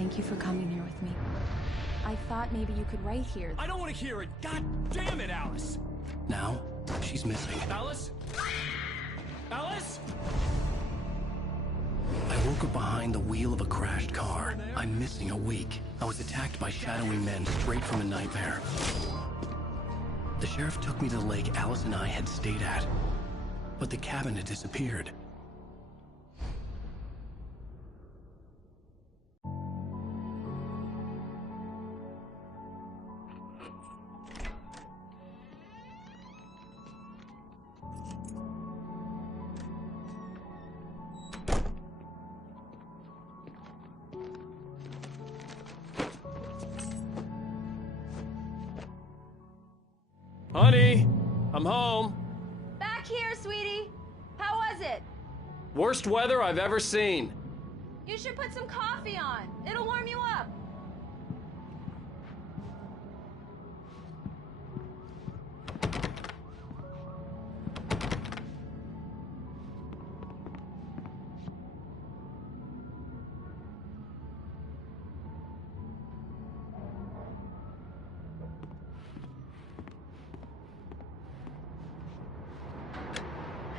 Thank you for coming here with me. I thought maybe you could write here. I don't want to hear it! God damn it, Alice! Now, she's missing. Alice? Alice? I woke up behind the wheel of a crashed car. I'm missing a week. I was attacked by shadowy men straight from a nightmare. The sheriff took me to the lake Alice and I had stayed at. But the cabin had disappeared. Honey, I'm home. Back here, sweetie. How was it? Worst weather I've ever seen. You should put some coffee on. It'll warm you up.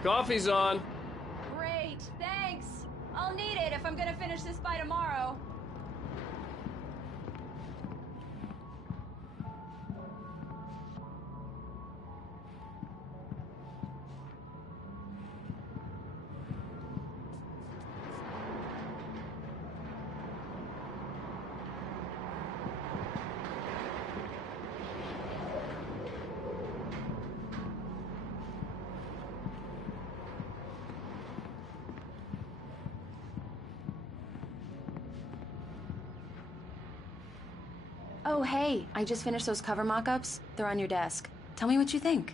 Coffee's on. Great, thanks. I'll need it if I'm gonna finish this by tomorrow. Oh, hey, I just finished those cover mock-ups. They're on your desk. Tell me what you think.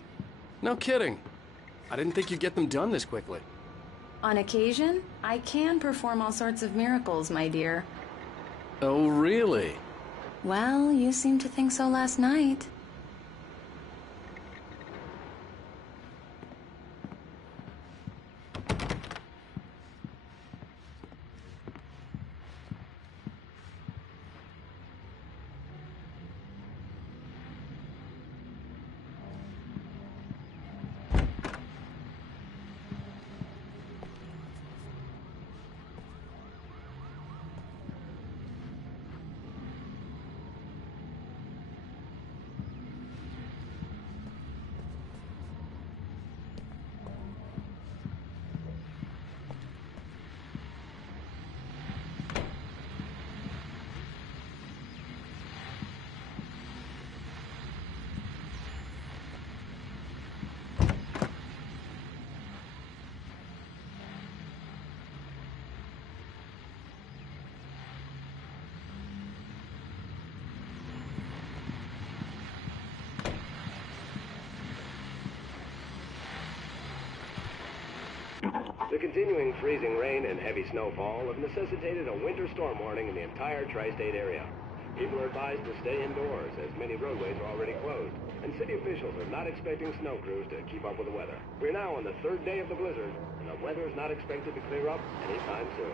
No kidding. I didn't think you'd get them done this quickly. On occasion, I can perform all sorts of miracles, my dear. Oh, really? Well, you seemed to think so last night. The continuing freezing rain and heavy snowfall have necessitated a winter storm warning in the entire tri-state area. People are advised to stay indoors as many roadways are already closed, and city officials are not expecting snow crews to keep up with the weather. We're now on the third day of the blizzard, and the weather is not expected to clear up anytime soon.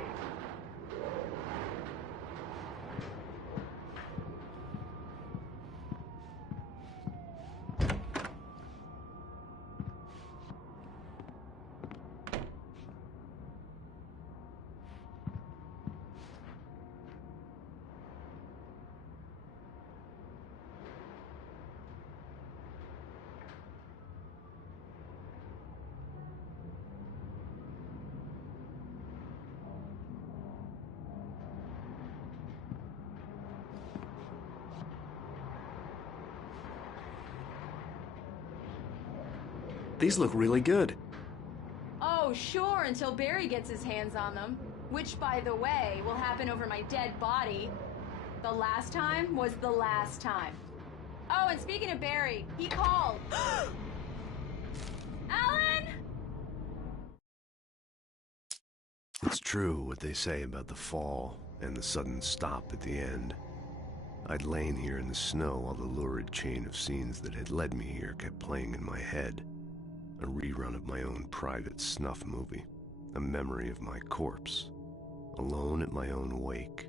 These look really good. Oh, sure, until Barry gets his hands on them. Which, by the way, will happen over my dead body. The last time was the last time. Oh, and speaking of Barry, he called. Alan! It's true what they say about the fall and the sudden stop at the end. I'd lain here in the snow while the lurid chain of scenes that had led me here kept playing in my head. A rerun of my own private snuff movie. A memory of my corpse. Alone at my own wake.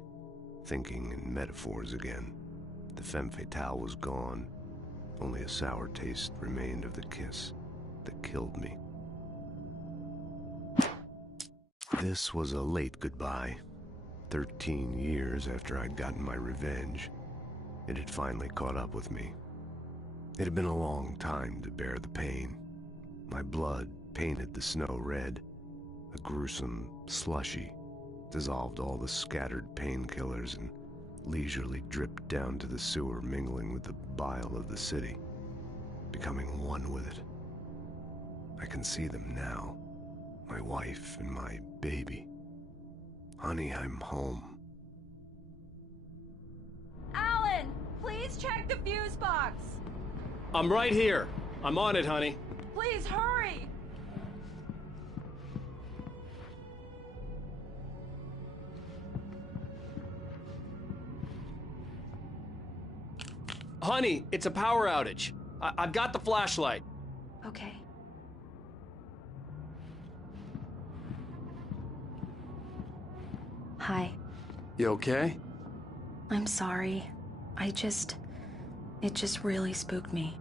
thinking in metaphors again. The femme fatale was gone. Only a sour taste remained of the kiss that killed me. This was a late goodbye. 13 years after I'd gotten my revenge, it had finally caught up with me. It had been a long time to bear the pain. My blood painted the snow red. A gruesome slushy dissolved all the scattered painkillers and leisurely dripped down to the sewer, mingling with the bile of the city, becoming one with it. I can see them now, my wife and my baby. Honey, I'm home. Alan, please check the fuse box. I'm right here. I'm on it, honey. Please hurry. Honey, it's a power outage. I've got the flashlight. Okay. Hi. You okay? I'm sorry. It just really spooked me.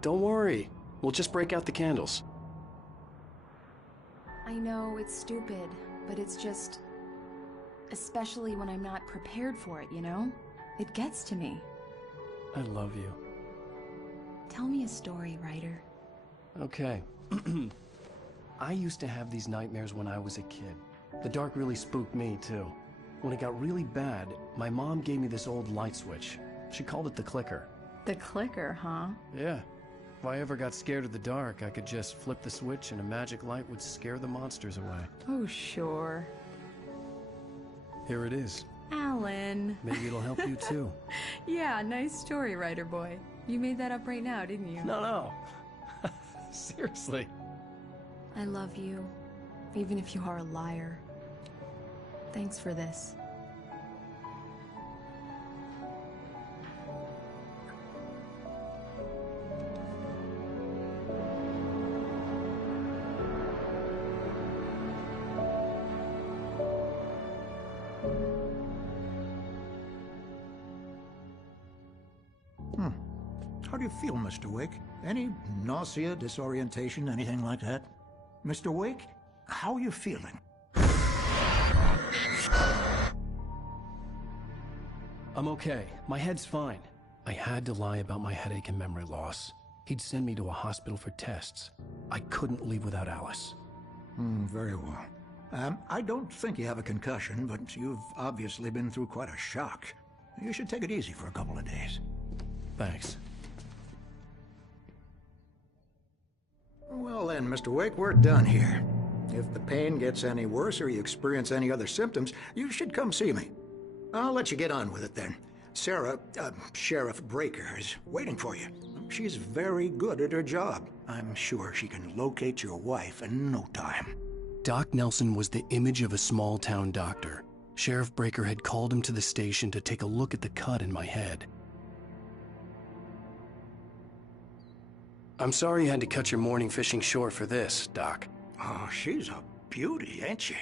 Don't worry. We'll just break out the candles. I know it's stupid, but it's just... especially when I'm not prepared for it, you know? It gets to me. I love you. Tell me a story, writer. Okay. I used to have these nightmares when I was a kid. The dark really spooked me, too. When it got really bad, my mom gave me this old light switch. She called it the clicker. The clicker, huh? Yeah. If I ever got scared of the dark, I could just flip the switch and a magic light would scare the monsters away. Oh, sure. Here it is. Alan. Maybe it'll help you, too. Yeah, nice story, writer boy. You made that up right now, didn't you? No. Seriously. I love you, even if you are a liar. Thanks for this. How do you feel, Mr. Wake? Any nausea, disorientation, anything like that? Mr. Wake, how are you feeling? I'm okay. My head's fine. I had to lie about my headache and memory loss. He'd send me to a hospital for tests. I couldn't leave without Alice. Very well. I don't think you have a concussion, but you've obviously been through quite a shock. You should take it easy for a couple of days. Thanks. Well then, Mr. Wake, we're done here. If the pain gets any worse or you experience any other symptoms, you should come see me. I'll let you get on with it then. Sarah, Sheriff Breaker, is waiting for you. She's very good at her job. I'm sure she can locate your wife in no time. Doc Nelson was the image of a small-town doctor. Sheriff Breaker had called him to the station to take a look at the cut in my head. I'm sorry you had to cut your morning fishing short for this, Doc. Oh, she's a beauty, ain't she?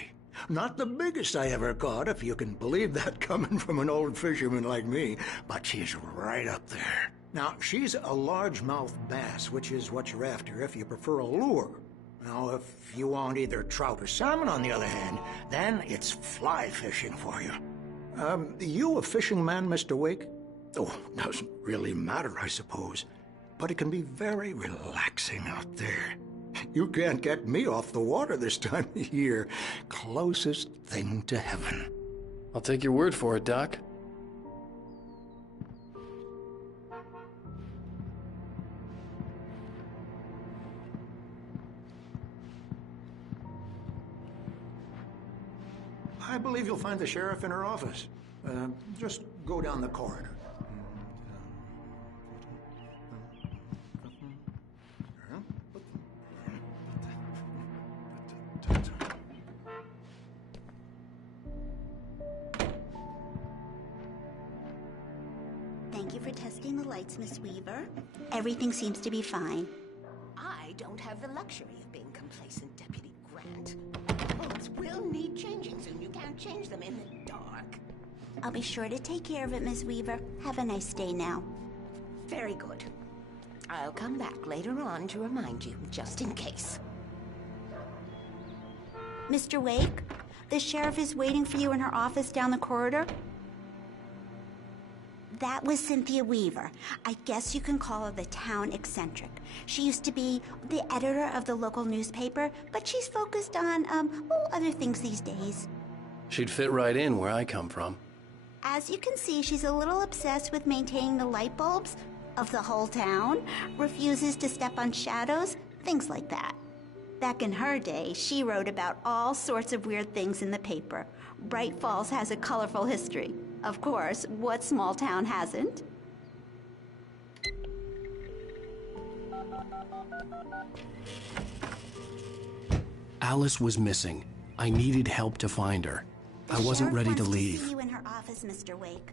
Not the biggest I ever caught, if you can believe that coming from an old fisherman like me, but she's right up there. Now, she's a largemouth bass, which is what you're after if you prefer a lure. Now, if you want either trout or salmon, on the other hand, then it's fly fishing for you. You a fishing man, Mr. Wake? Oh, doesn't really matter, I suppose. But it can be very relaxing out there. You can't get me off the water this time of year. Closest thing to heaven. I'll take your word for it, Doc. I believe you'll find the sheriff in her office. Just go down the corridor. Thank you for testing the lights, Miss Weaver. Everything seems to be fine. I don't have the luxury of being complacent, Deputy Grant. Bulbs will need changing soon. You can't change them in the dark. I'll be sure to take care of it, Miss Weaver. Have a nice day now. Very good. I'll come back later on to remind you, just in case. Mr. Wake, the sheriff is waiting for you in her office down the corridor. That was Cynthia Weaver. I guess you can call her the town eccentric. She used to be the editor of the local newspaper, but she's focused on, other things these days. She'd fit right in where I come from. As you can see, she's a little obsessed with maintaining the light bulbs of the whole town, refuses to step on shadows, things like that. Back in her day, she wrote about all sorts of weird things in the paper. Bright Falls has a colorful history. Of course, what small town hasn't? Alice was missing. I needed help to find her. I wasn't ready to leave. See you in her office, Mr. Wake.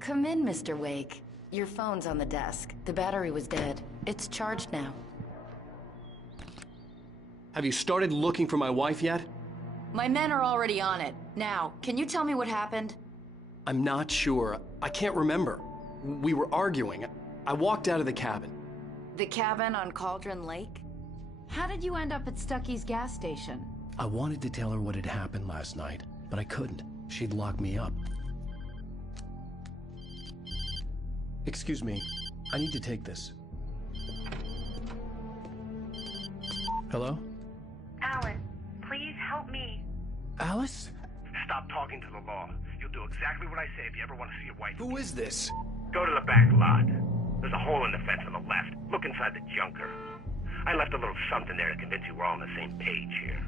Come in, Mr. Wake. Your phone's on the desk. The battery was dead. It's charged now. Have you started looking for my wife yet? My men are already on it. Now, can you tell me what happened? I'm not sure. I can't remember. We were arguing. I walked out of the cabin. The cabin on Cauldron Lake? How did you end up at Stucky's gas station? I wanted to tell her what had happened last night, but I couldn't. She'd lock me up. Excuse me. I need to take this. Hello? Alan, please help me. Alice? Stop talking to the law. You'll do exactly what I say if you ever want to see your wife. Who is this? Go to the back lot. There's a hole in the fence on the left. Look inside the junker. I left a little something there to convince you we're all on the same page here.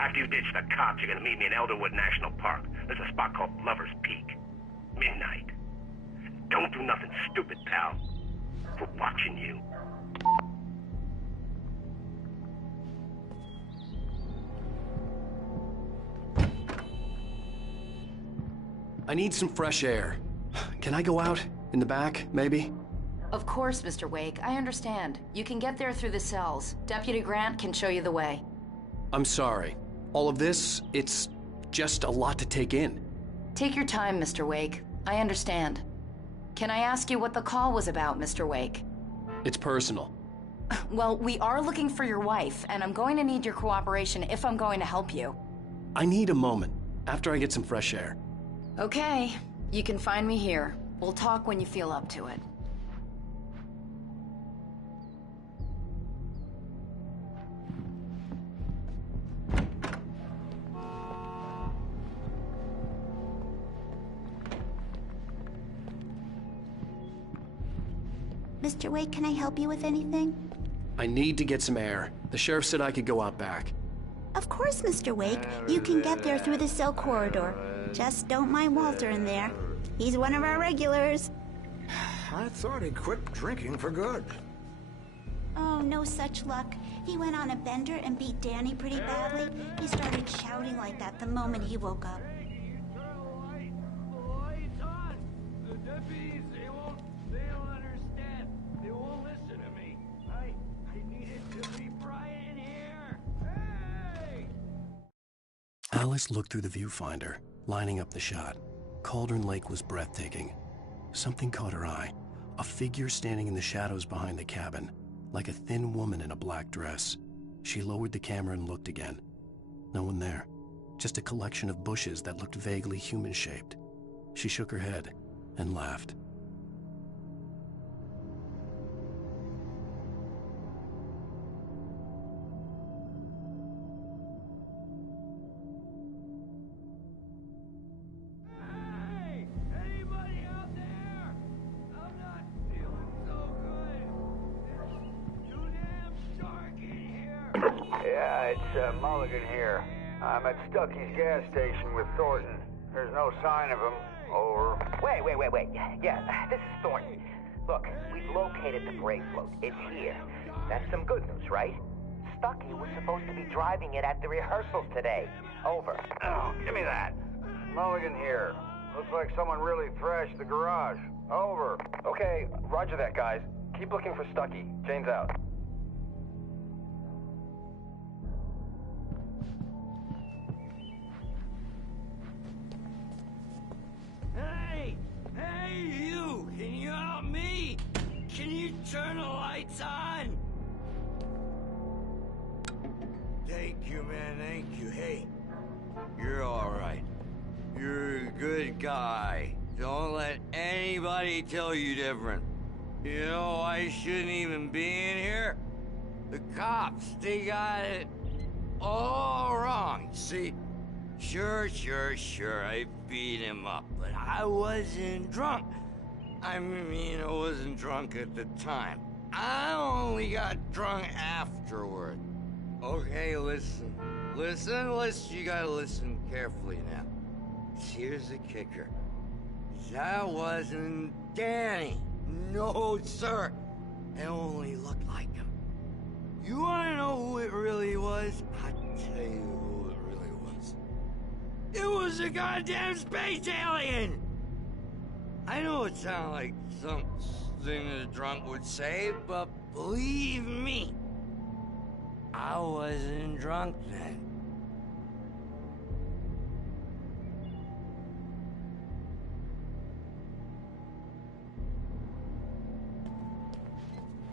After you ditch the cops, you're gonna meet me in Elderwood National Park. There's a spot called Lover's Peak. Midnight. Don't do nothing stupid, pal. We're watching you. I need some fresh air. Can I go out? In the back, maybe? Of course, Mr. Wake. I understand. You can get there through the cells. Deputy Grant can show you the way. I'm sorry. All of this, it's just a lot to take in. Take your time, Mr. Wake. I understand. Can I ask you what the call was about, Mr. Wake? It's personal. Well, we are looking for your wife, and I'm going to need your cooperation if I'm going to help you. I need a moment, after I get some fresh air. Okay. You can find me here. We'll talk when you feel up to it. Mr. Wake, can I help you with anything? I need to get some air. The sheriff said I could go out back. Of course, Mr. Wake. You can get there through the cell corridor. Just don't mind Walter in there. He's one of our regulars. I thought he quit drinking for good. Oh, no such luck. He went on a bender and beat Danny pretty badly. He started shouting like that the moment he woke up. Alice looked through the viewfinder, lining up the shot. Cauldron Lake was breathtaking. Something caught her eye. A figure standing in the shadows behind the cabin, like a thin woman in a black dress. She lowered the camera and looked again. No one there. Just a collection of bushes that looked vaguely human-shaped. She shook her head and laughed. Yeah, it's Mulligan here. I'm at Stucky's gas station with Thornton. There's no sign of him. Over. Wait. Yeah, this is Thornton. Look, we've located the brake float. It's here. That's some good news, right? Stucky was supposed to be driving it at the rehearsals today. Over. Oh, give me that. Mulligan here. Looks like someone really thrashed the garage. Over. Okay, roger that, guys. Keep looking for Stucky. Jane's out. Hey, you! Can you help me? Can you turn the lights on? Thank you, man, thank you. Hey, you're alright. You're a good guy. Don't let anybody tell you different. You know, I shouldn't even be in here. The cops, they got it all wrong. See, sure, I beat him up, but I wasn't drunk. I mean, I wasn't drunk at the time. I only got drunk afterward. Okay, listen, you gotta listen carefully now. Here's the kicker. That wasn't Danny. No, sir. It only looked like him. You wanna know who it really was? I'll tell you who it really was. It was a goddamn space alien! I know it sounds like something a drunk would say, but believe me, I wasn't drunk then.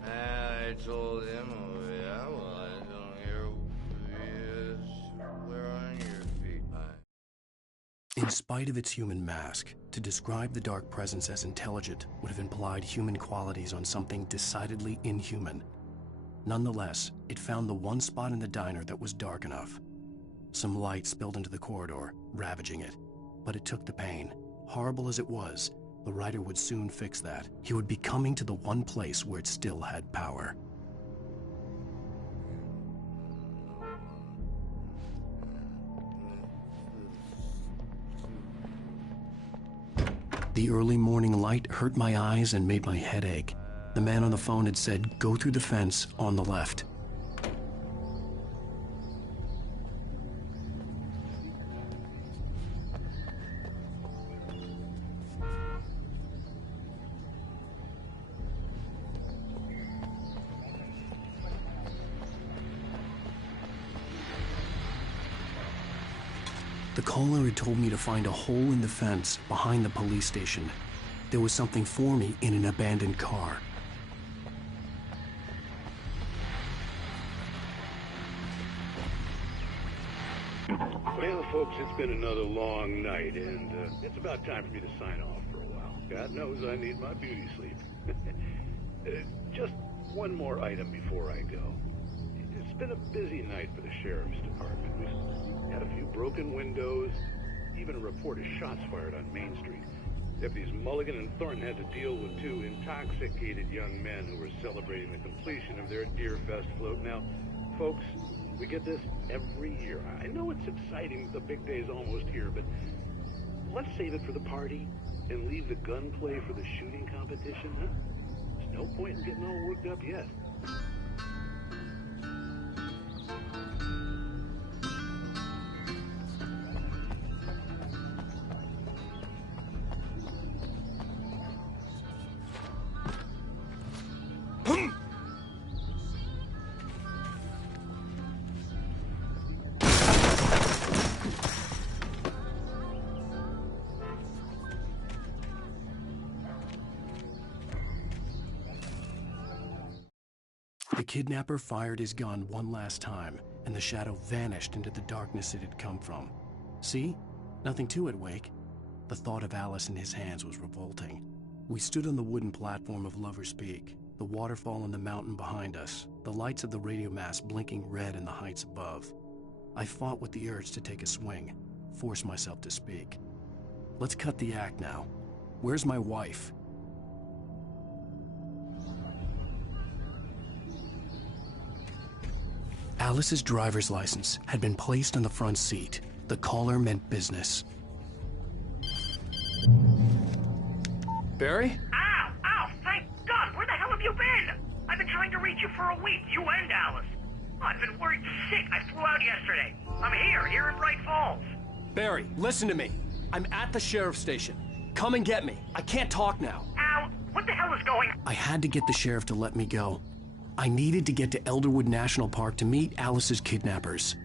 I told him, oh yeah, well, I don't hear who he is. Where on your feet, In spite of its human mask, to describe the dark presence as intelligent would have implied human qualities on something decidedly inhuman. Nonetheless, it found the one spot in the diner that was dark enough. Some light spilled into the corridor, ravaging it. But it took the pain. Horrible as it was, the writer would soon fix that. He would be coming to the one place where it still had power. The early morning light hurt my eyes and made my head ache. The man on the phone had said, "Go through the fence on the left." The caller had told me to find a hole in the fence behind the police station. There was something for me in an abandoned car. Well, folks, it's been another long night, and it's about time for me to sign off for a while. God knows I need my beauty sleep. Just one more item before I go. It's been a busy night for the sheriff's department. We've had a few broken windows, even a report of shots fired on Main Street. Deputies Mulligan and Thornton had to deal with two intoxicated young men who were celebrating the completion of their Deerfest float. Now, folks, we get this every year. I know it's exciting, the big day's almost here, but let's save it for the party and leave the gunplay for the shooting competition, huh? There's no point in getting all worked up yet. The kidnapper fired his gun one last time, and the shadow vanished into the darkness it had come from. See? Nothing to it, Wake. The thought of Alice in his hands was revolting. We stood on the wooden platform of Lover's Peak, the waterfall and the mountain behind us, the lights of the radio mast blinking red in the heights above. I fought with the urge to take a swing, force myself to speak. Let's cut the act now. Where's my wife? Alice's driver's license had been placed on the front seat. The caller meant business. Barry? Ow! Ow! Thank God! Where the hell have you been? I've been trying to reach you for a week, you and Alice. Oh, I've been worried sick. I flew out yesterday. I'm here in Bright Falls. Barry, listen to me. I'm at the sheriff's station. Come and get me. I can't talk now. Al, what the hell is going on? I had to get the sheriff to let me go. I needed to get to Elderwood National Park to meet Alice's kidnappers.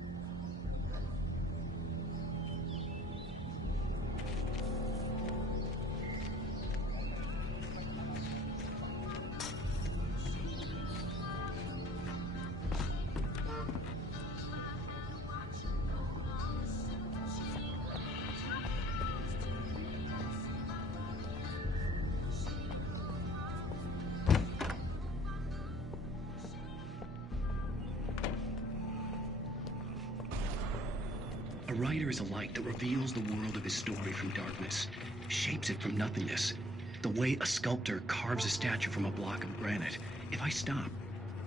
A writer is a light that reveals the world of his story from darkness, shapes it from nothingness. The way a sculptor carves a statue from a block of granite. If I stop,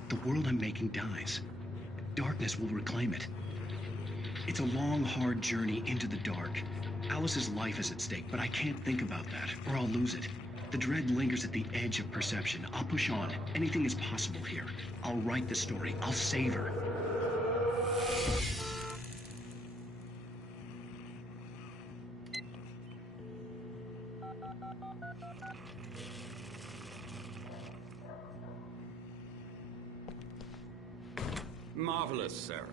the world I'm making dies. Darkness will reclaim it. It's a long, hard journey into the dark. Alice's life is at stake, but I can't think about that, or I'll lose it. The dread lingers at the edge of perception. I'll push on. Anything is possible here. I'll write the story. I'll save her. Marvelous, Sarah.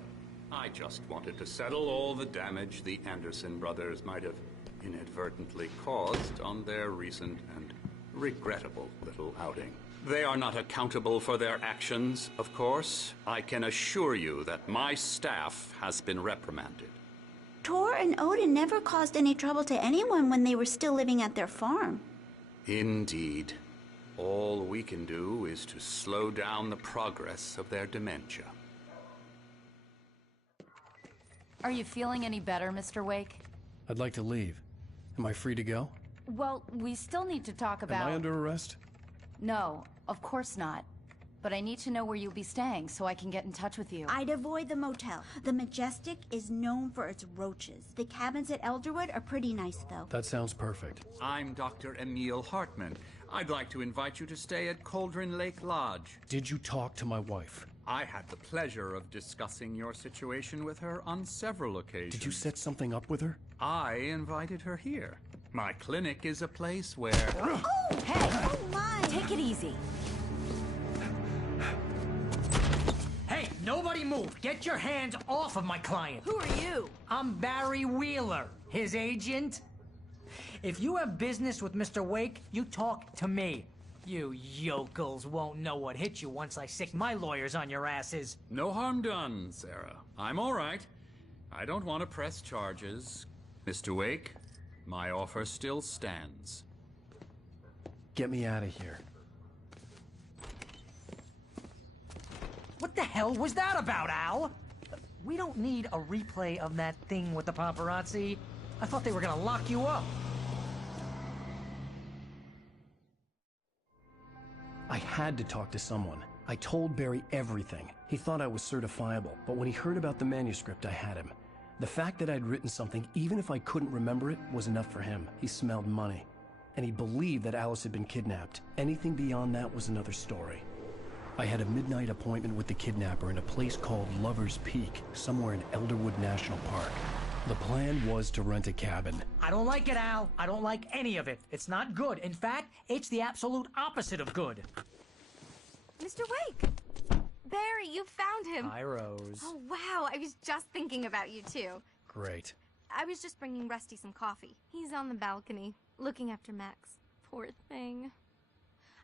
I just wanted to settle all the damage the Anderson brothers might have inadvertently caused on their recent and regrettable little outing. They are not accountable for their actions, of course. I can assure you that my staff has been reprimanded. Tor and Odin never caused any trouble to anyone when they were still living at their farm. Indeed. All we can do is to slow down the progress of their dementia. Are you feeling any better, Mr. Wake? I'd like to leave. Am I free to go? Well, we still need to talk about... Am I under arrest? No, of course not. But I need to know where you'll be staying so I can get in touch with you. I'd avoid the motel. The Majestic is known for its roaches. The cabins at Elderwood are pretty nice, though. That sounds perfect. I'm Dr. Emil Hartman. I'd like to invite you to stay at Cauldron Lake Lodge. Did you talk to my wife? I had the pleasure of discussing your situation with her on several occasions. Did you set something up with her? I invited her here. My clinic is a place where... Oh, hey! Oh, my! Take it easy. Hey, nobody move! Get your hands off of my client! Who are you? I'm Barry Wheeler, his agent. If you have business with Mr. Wake, you talk to me. You yokels won't know what hit you once I sick my lawyers on your asses. No harm done, Sarah. I'm all right. I don't want to press charges. Mr. Wake, my offer still stands. Get me out of here. What the hell was that about, Al? We don't need a replay of that thing with the paparazzi. I thought they were gonna lock you up. I had to talk to someone. I told Barry everything. He thought I was certifiable, but when he heard about the manuscript, I had him. The fact that I'd written something, even if I couldn't remember it, was enough for him. He smelled money. And he believed that Alice had been kidnapped. Anything beyond that was another story. I had a midnight appointment with the kidnapper in a place called Lover's Peak, somewhere in Elderwood National Park. The plan was to rent a cabin. I don't like it, Al. I don't like any of it. It's not good. In fact, it's the absolute opposite of good. Mr. Wake! Barry, you found him! Hi, Rose. Oh, wow. I was just thinking about you, too. Great. I was just bringing Rusty some coffee. He's on the balcony, looking after Max. Poor thing.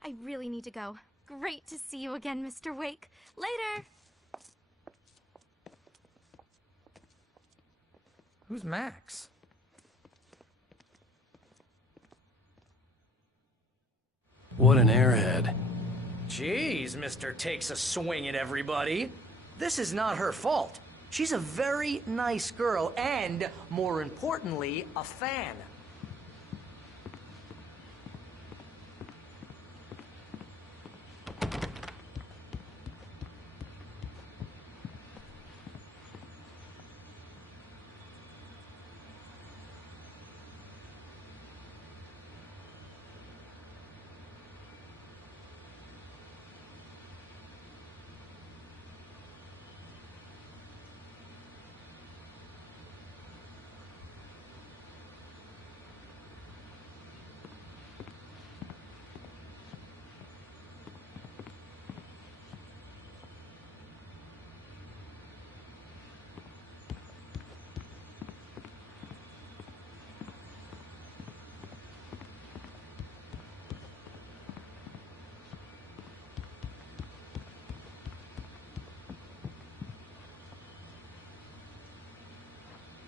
I really need to go. Great to see you again, Mr. Wake. Later! Who's Max? What an airhead. Jeez, Mr. Takes a swing at everybody. This is not her fault. She's a very nice girl and, more importantly, a fan.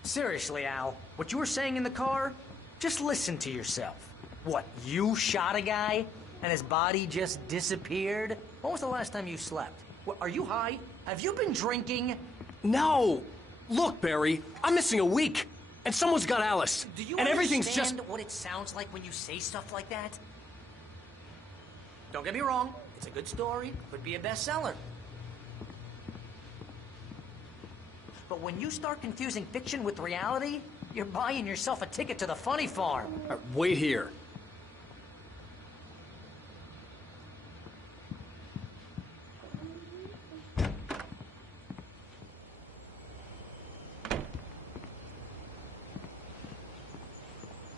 Seriously, Al, what you were saying in the car, just listen to yourself. What, you shot a guy and his body just disappeared? When was the last time you slept? What, are you high? Have you been drinking? No! Look, Barry, I'm missing a week, and someone's got Alice. Do you and everything's just... understand what it sounds like when you say stuff like that? Don't get me wrong, it's a good story, could be a bestseller. But when you start confusing fiction with reality, you're buying yourself a ticket to the funny farm. Wait here.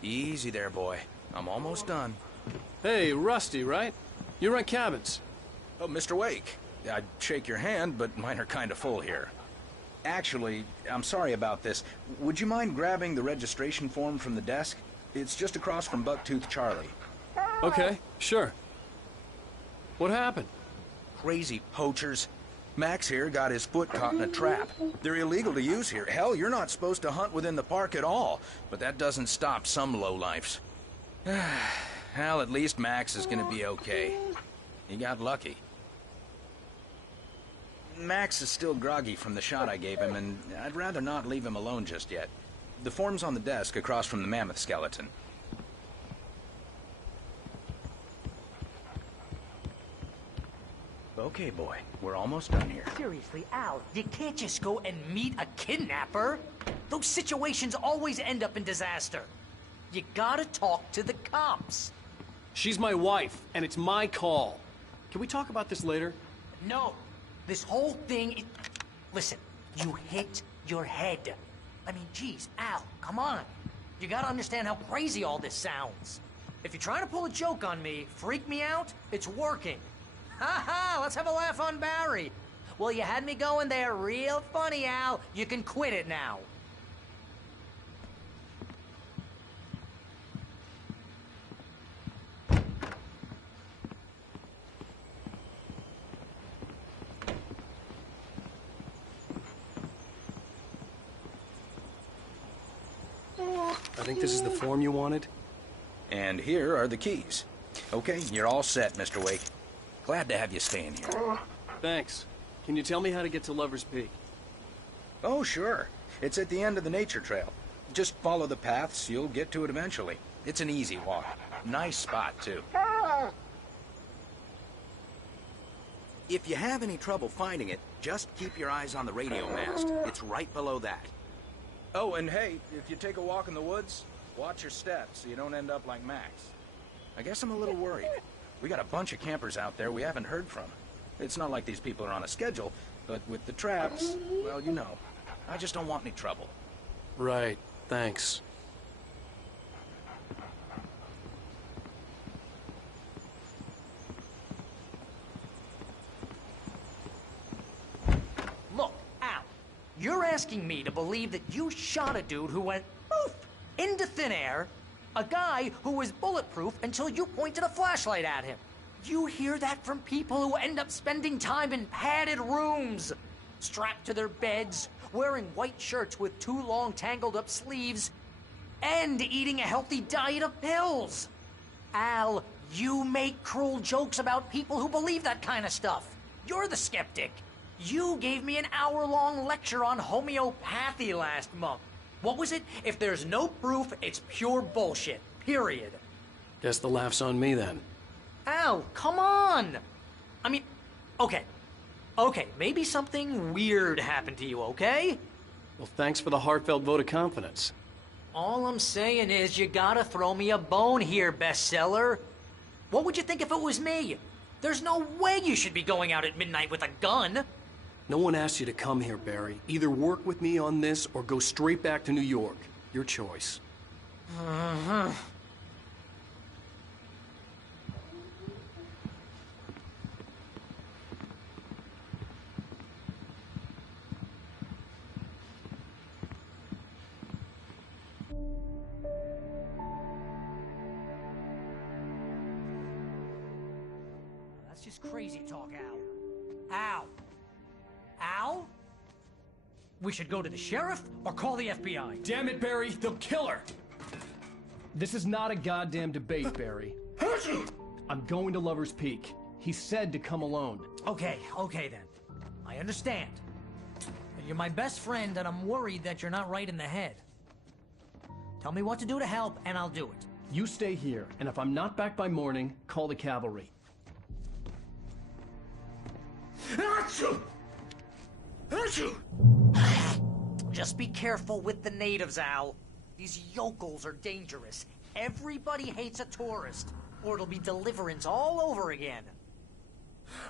Easy there, boy. I'm almost done. Hey, Rusty, right? You rent cabins. Oh, Mr. Wake. I'd shake your hand, but mine are kind of full here. Actually, I'm sorry about this. Would you mind grabbing the registration form from the desk? It's just across from Bucktooth Charlie. Okay, sure. What happened? Crazy poachers. Max here got his foot caught in a trap. They're illegal to use here. Hell, you're not supposed to hunt within the park at all. But that doesn't stop some lowlifes. Well, at least Max is gonna be okay. He got lucky. Max is still groggy from the shot I gave him, and I'd rather not leave him alone just yet. The form's on the desk across from the mammoth skeleton. Okay, boy. We're almost done here. Seriously, Al, you can't just go and meet a kidnapper. Those situations always end up in disaster. You gotta talk to the cops. She's my wife, and it's my call. Can we talk about this later? No. This whole thing... Listen, you hit your head. I mean, geez, Al, come on. You gotta understand how crazy all this sounds. If you're trying to pull a joke on me, freak me out, it's working. Ha ha, let's have a laugh on Barry. Well, you had me going there real funny, Al. You can quit it now. I think this is the form you wanted. And here are the keys. Okay, you're all set, Mr. Wake. Glad to have you staying here. Thanks. Can you tell me how to get to Lover's Peak? Oh, sure. It's at the end of the nature trail. Just follow the paths, you'll get to it eventually. It's an easy walk. Nice spot, too. If you have any trouble finding it, just keep your eyes on the radio mast. It's right below that. Oh, and hey, if you take a walk in the woods, watch your steps so you don't end up like Max. I guess I'm a little worried. We got a bunch of campers out there we haven't heard from. It's not like these people are on a schedule, but with the traps, well, you know, I just don't want any trouble. Right, thanks. Look, Al, you're asking me to believe that you shot a dude who went poof into thin air, a guy who was bulletproof until you pointed a flashlight at him. You hear that from people who end up spending time in padded rooms, strapped to their beds, wearing white shirts with too long tangled up sleeves, and eating a healthy diet of pills. Al, you make cruel jokes about people who believe that kind of stuff. You're the skeptic. You gave me an hour-long lecture on homeopathy last month. What was it? If there's no proof, it's pure bullshit. Period. Guess the laugh's on me then. Al, come on! I mean, okay. Okay, maybe something weird happened to you, okay? Well, thanks for the heartfelt vote of confidence. All I'm saying is you gotta throw me a bone here, bestseller. What would you think if it was me? There's no way you should be going out at midnight with a gun. No one asked you to come here, Barry. Either work with me on this or go straight back to New York. Your choice. Uh-huh. That's just crazy talk, Al. Al? Al? We should go to the sheriff or call the FBI. Damn it, Barry, they'll kill her! This is not a goddamn debate, Barry. I'm going to Lover's Peak. He said to come alone. Okay then. I understand. But you're my best friend, and I'm worried that you're not right in the head. Tell me what to do to help, and I'll do it. You stay here, and if I'm not back by morning, call the cavalry. Achoo! Achoo! Just be careful with the natives, Al. These yokels are dangerous. Everybody hates a tourist, or it'll be Deliverance all over again.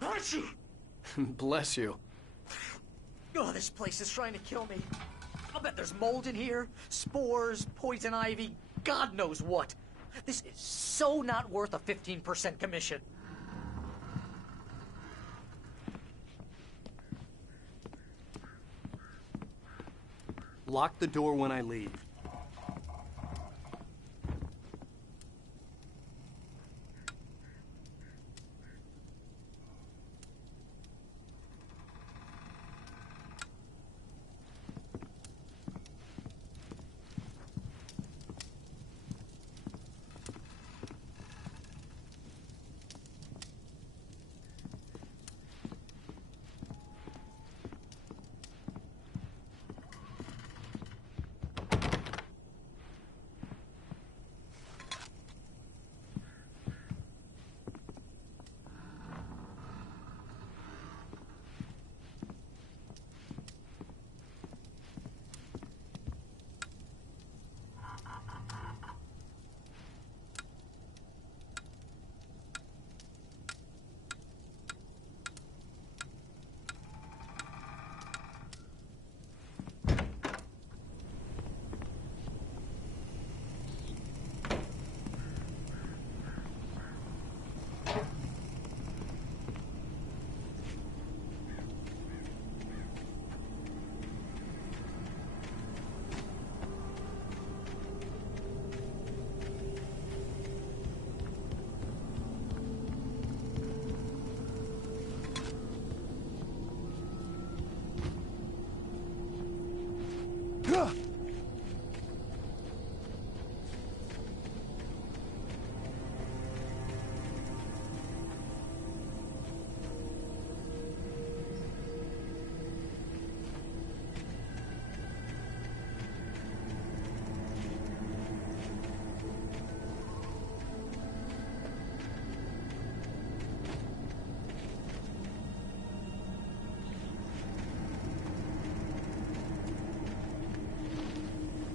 Achoo! Bless you. Oh, this place is trying to kill me. I'll bet there's mold in here, spores, poison ivy, God knows what. This is so not worth a 15% commission. Lock the door when I leave.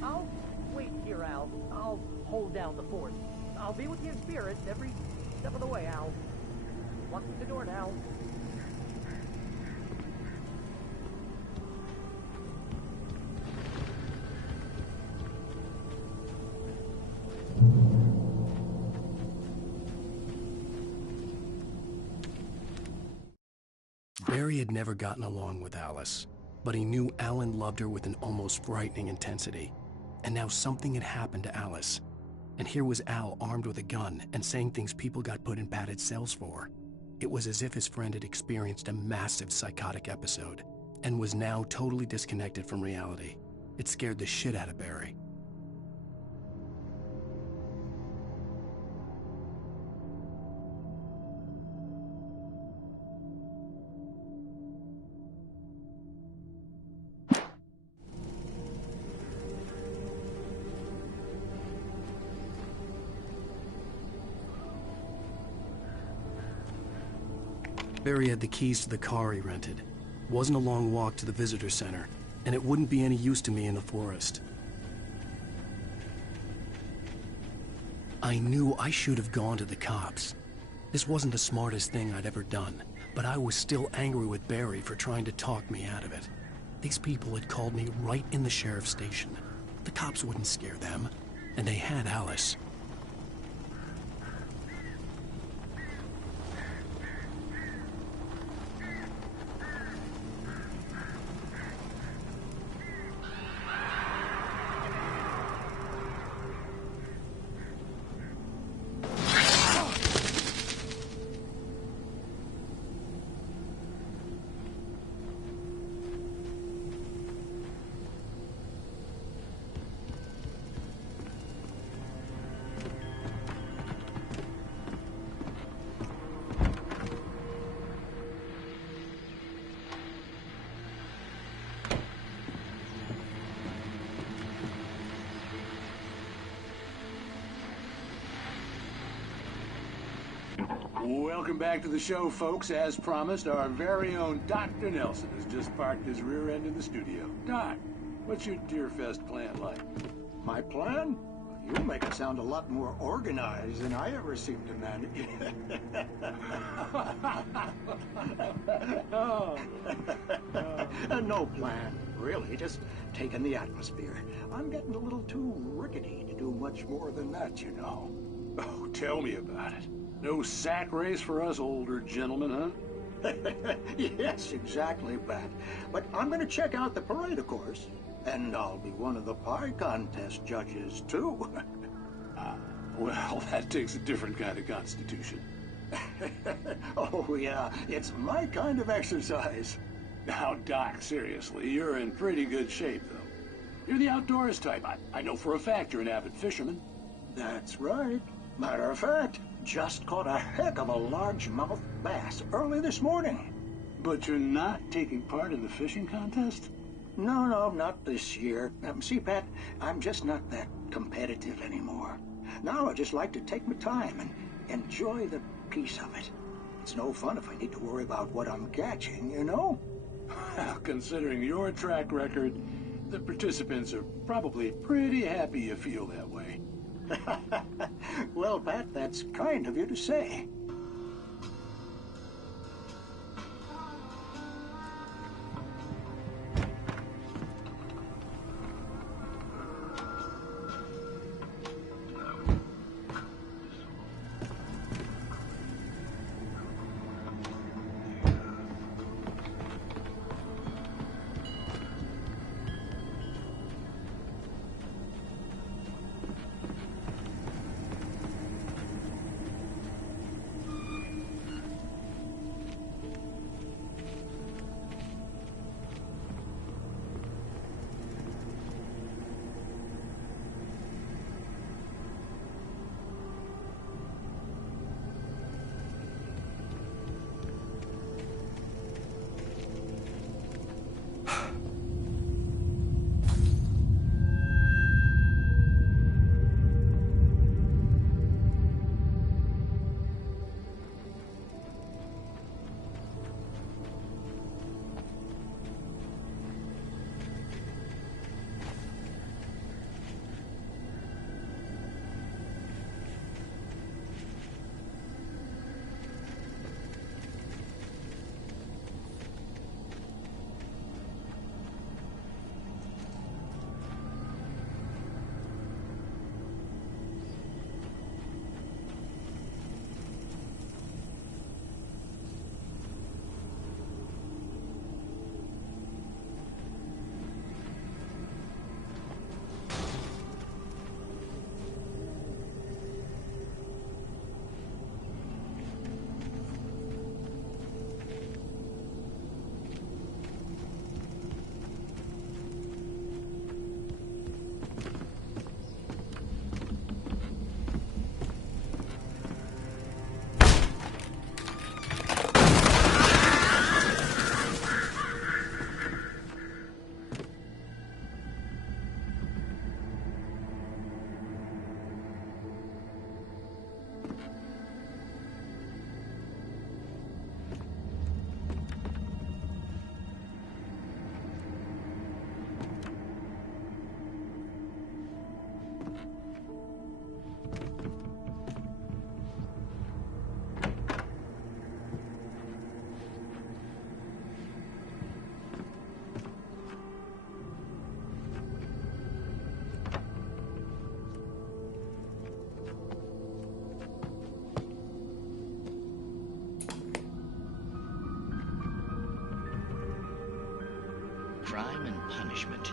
I'll wait here, Al. I'll hold down the fort. I'll be with you in spirit every step of the way, Al. Walk through the door now. Barry had never gotten along with Alice, but he knew Alan loved her with an almost frightening intensity. And now something had happened to Alice. And here was Al armed with a gun and saying things people got put in padded cells for. It was as if his friend had experienced a massive psychotic episode and was now totally disconnected from reality. It scared the shit out of Barry. Barry had the keys to the car he rented. It wasn't a long walk to the visitor center, and it wouldn't be any use to me in the forest. I knew I should have gone to the cops. This wasn't the smartest thing I'd ever done, but I was still angry with Barry for trying to talk me out of it. These people had called me right in the sheriff's station. The cops wouldn't scare them, and they had Alice. Welcome back to the show, folks. As promised, our very own Dr. Nelson has just parked his rear end in the studio. Doc, what's your Deerfest plan like? My plan? You make it sound a lot more organized than I ever seem to manage. No plan, really. Just taking the atmosphere. I'm getting a little too rickety to do much more than that, you know. Oh, tell me about it. No sack race for us older gentlemen, huh? Yes, exactly, Pat. But I'm going to check out the parade, of course. And I'll be one of the pie contest judges, too. Well, that takes a different kind of constitution. Oh, yeah. It's my kind of exercise. Now, Doc, seriously, you're in pretty good shape, though. You're the outdoors type. I know for a fact you're an avid fisherman. That's right. Matter of fact, just caught a heck of a largemouth bass early this morning. But you're not taking part in the fishing contest? No, not this year. See, Pat, I'm just not that competitive anymore. Now I just like to take my time and enjoy the peace of it. It's no fun if I need to worry about what I'm catching, you know? Well, considering your track record, the participants are probably pretty happy you feel that way. Well, Pat, that's kind of you to say. Crime and punishment.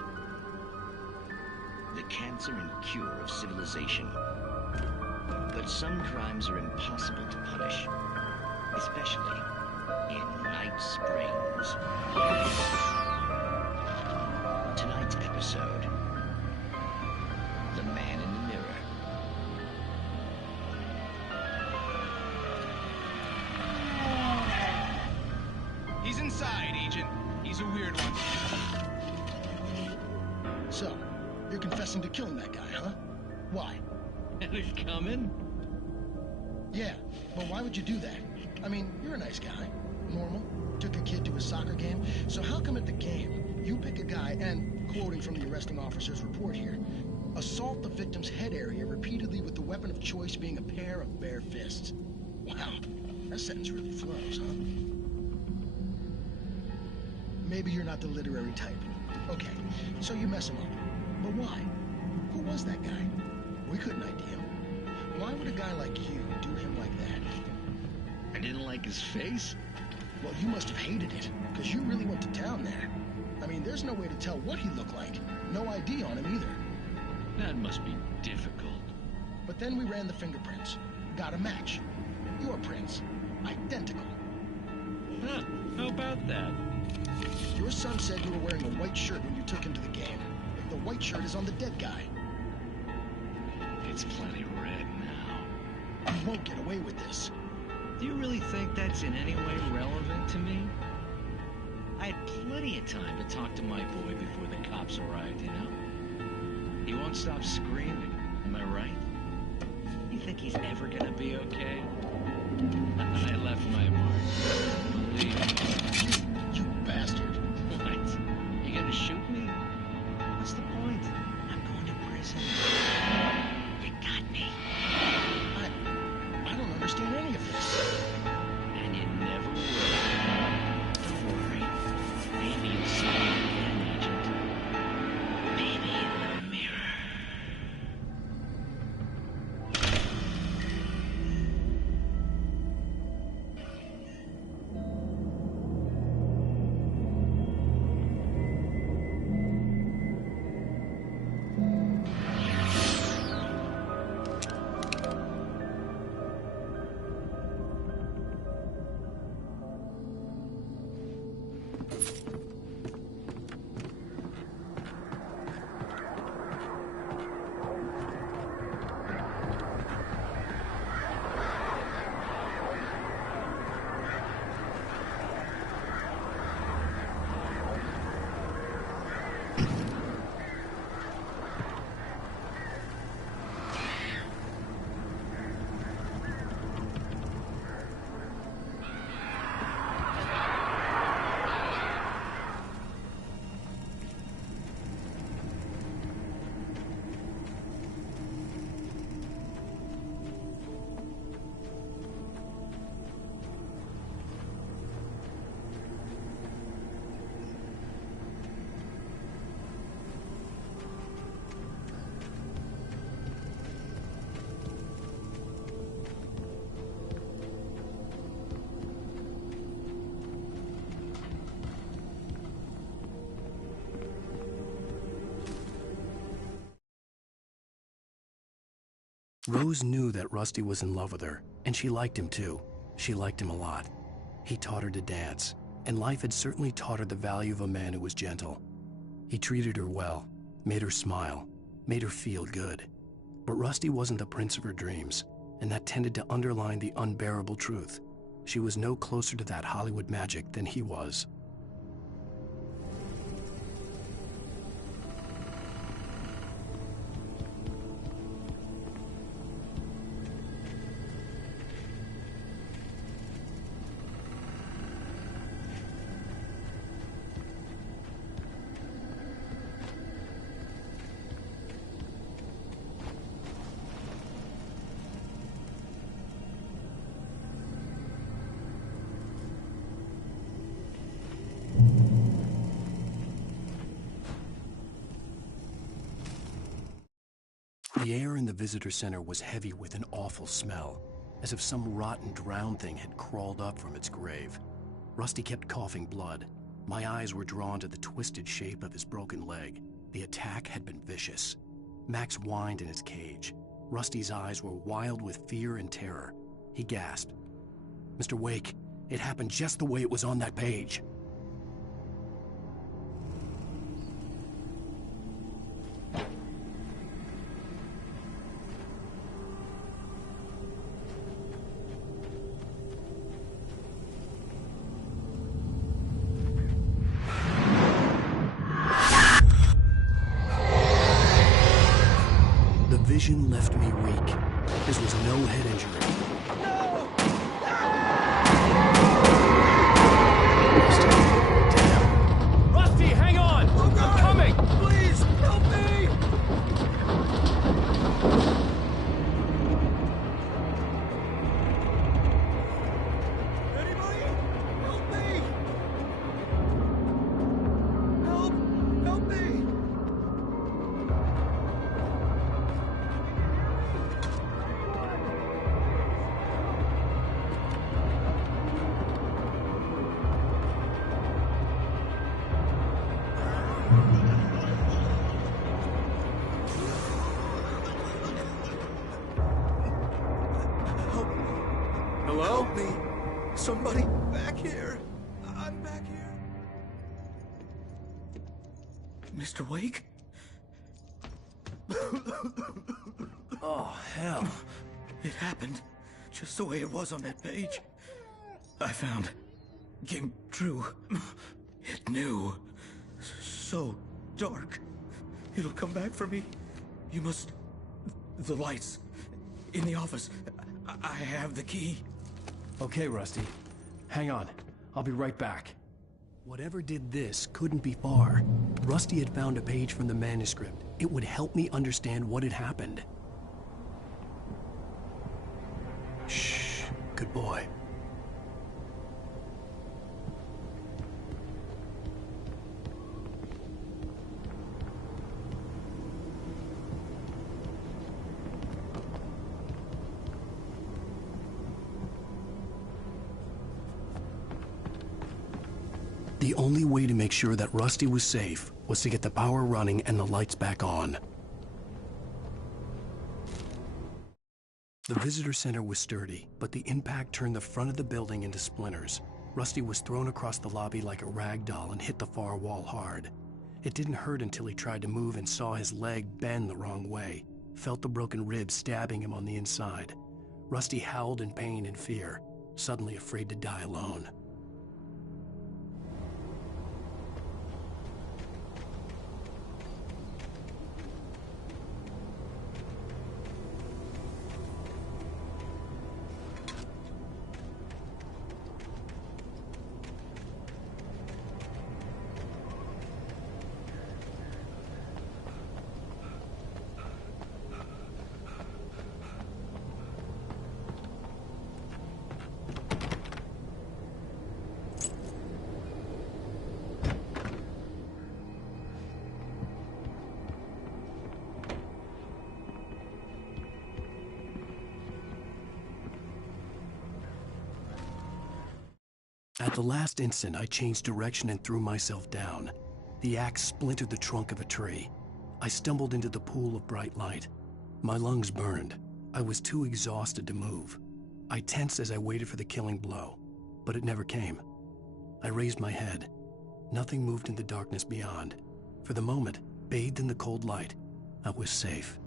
The cancer and cure of civilization. But some crimes are impossible to punish, especially in Night Springs. Tonight's episode, The Man in the Mirror. He's inside, Agent. He's a weird one. So, you're confessing to killing that guy, huh? Why? He's coming? Yeah, but why would you do that? I mean, you're a nice guy. Normal. Took a kid to a soccer game. So how come at the game, you pick a guy and, quoting from the arresting officer's report here, assault the victim's head area repeatedly with the weapon of choice being a pair of bare fists? Wow, that sentence really flows, huh? Maybe you're not the literary type. Okay, so you mess him up. But why? Who was that guy? We couldn't ID him. Why would a guy like you do him like that? I didn't like his face? Well, you must have hated it, because you really went to town there. I mean, there's no way to tell what he looked like. No ID on him either. That must be difficult. But then we ran the fingerprints. Got a match. Your prints. Identical. Huh, how about that? Your son said you were wearing a white shirt when you took him to the game. The white shirt is on the dead guy. It's plenty red now. You won't get away with this. Do you really think that's in any way relevant to me? I had plenty of time to talk to my boy before the cops arrived, you know? He won't stop screaming, am I right? You think he's ever gonna be okay? I left my mark. Believe me. You bastard. What? You gonna shoot me? What's the point? I'm going to prison. You got me. I don't understand any of this. And you never will. Don't worry. Maybe you'll see me again, Agent. Maybe in the mirror. Rose knew that Rusty was in love with her, and she liked him too. She liked him a lot. He taught her to dance, and life had certainly taught her the value of a man who was gentle. He treated her well, made her smile, made her feel good. But Rusty wasn't the prince of her dreams, and that tended to underline the unbearable truth. She was no closer to that Hollywood magic than he was. The air in the visitor center was heavy with an awful smell, as if some rotten drowned thing had crawled up from its grave. Rusty kept coughing blood. My eyes were drawn to the twisted shape of his broken leg. The attack had been vicious. Max whined in his cage. Rusty's eyes were wild with fear and terror. He gasped. "Mr. Wake, it happened just the way it was on that page." The vision left me weak. This was no head injury. Somebody back here. I'm back here. Mr. Wake? Oh, hell. It happened just the way it was on that page. I found. Came true. It knew. So dark. It'll come back for me. You must... The lights. In the office. I have the key. Okay, Rusty. Hang on. I'll be right back. Whatever did this couldn't be far. Rusty had found a page from the manuscript. It would help me understand what had happened. Shh. Good boy. The only way to make sure that Rusty was safe was to get the power running and the lights back on. The visitor center was sturdy, but the impact turned the front of the building into splinters. Rusty was thrown across the lobby like a rag doll and hit the far wall hard. It didn't hurt until he tried to move and saw his leg bend the wrong way, felt the broken ribs stabbing him on the inside. Rusty howled in pain and fear, suddenly afraid to die alone. At the last instant, I changed direction and threw myself down. The axe splintered the trunk of a tree. I stumbled into the pool of bright light. My lungs burned. I was too exhausted to move. I tensed as I waited for the killing blow, but it never came. I raised my head. Nothing moved in the darkness beyond. For the moment, bathed in the cold light, I was safe.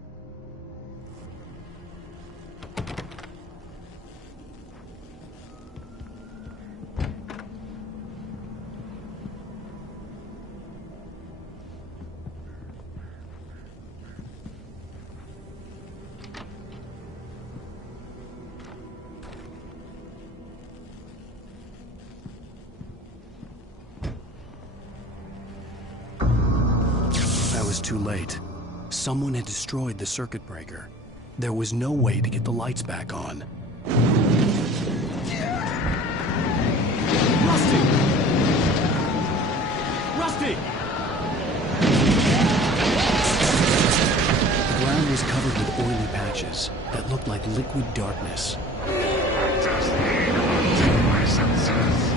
Too late. Someone had destroyed the circuit breaker. There was no way to get the lights back on. Rusty! Rusty! The ground was covered with oily patches that looked like liquid darkness. Just need to my senses.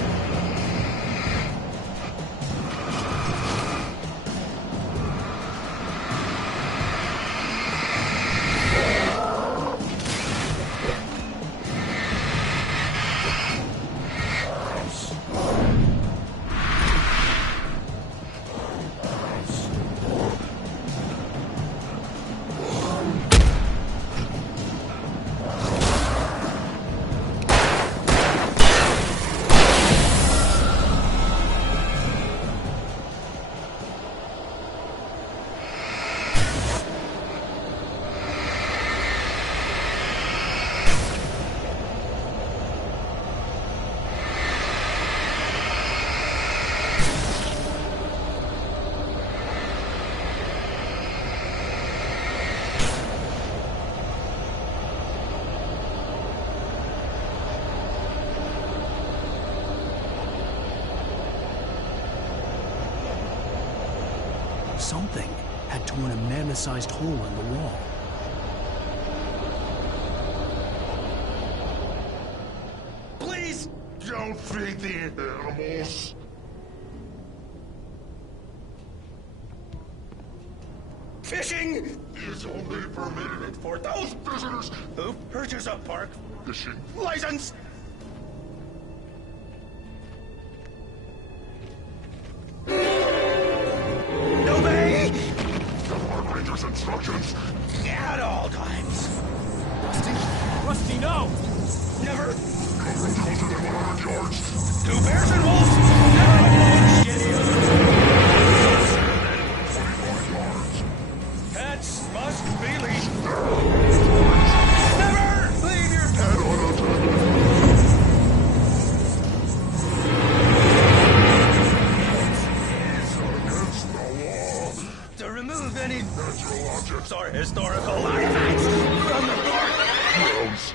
Something had torn a mammoth-sized hole in the wall. Please don't feed the animals. Fishing is only permitted for those visitors who purchase a park fishing license. mean natural objects are historical artifacts from the dark. Gross.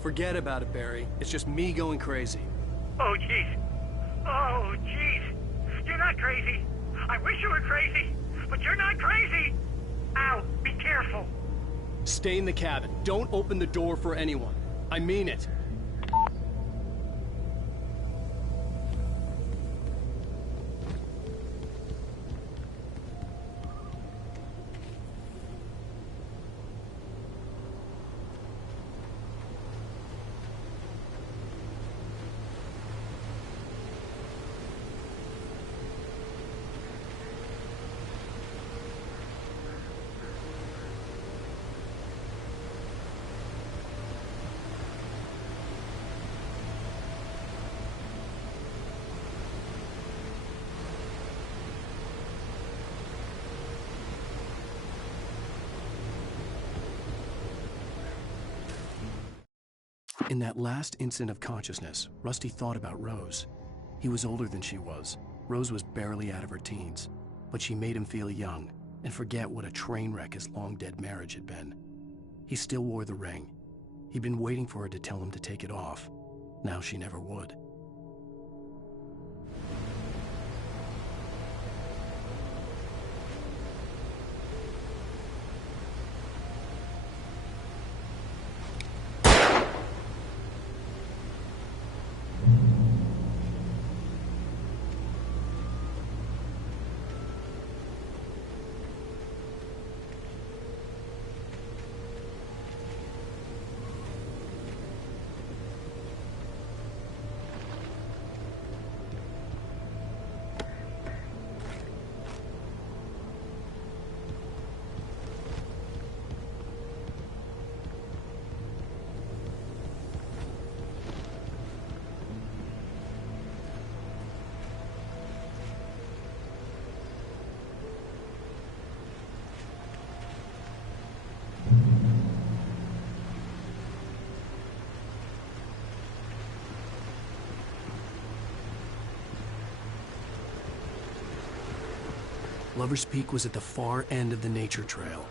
Forget about it, Barry. It's just me going crazy. Oh, jeez. Oh, jeez. You're not crazy. I wish you were crazy, but you're not crazy. Ow, be careful. Stay in the cabin. Don't open the door for anyone. I mean it. In that last instant of consciousness, Rusty thought about Rose. He was older than she was. Rose was barely out of her teens, but she made him feel young and forget what a train wreck his long-dead marriage had been. He still wore the ring. He'd been waiting for her to tell him to take it off. Now she never would. Lover's Peak was at the far end of the nature trail.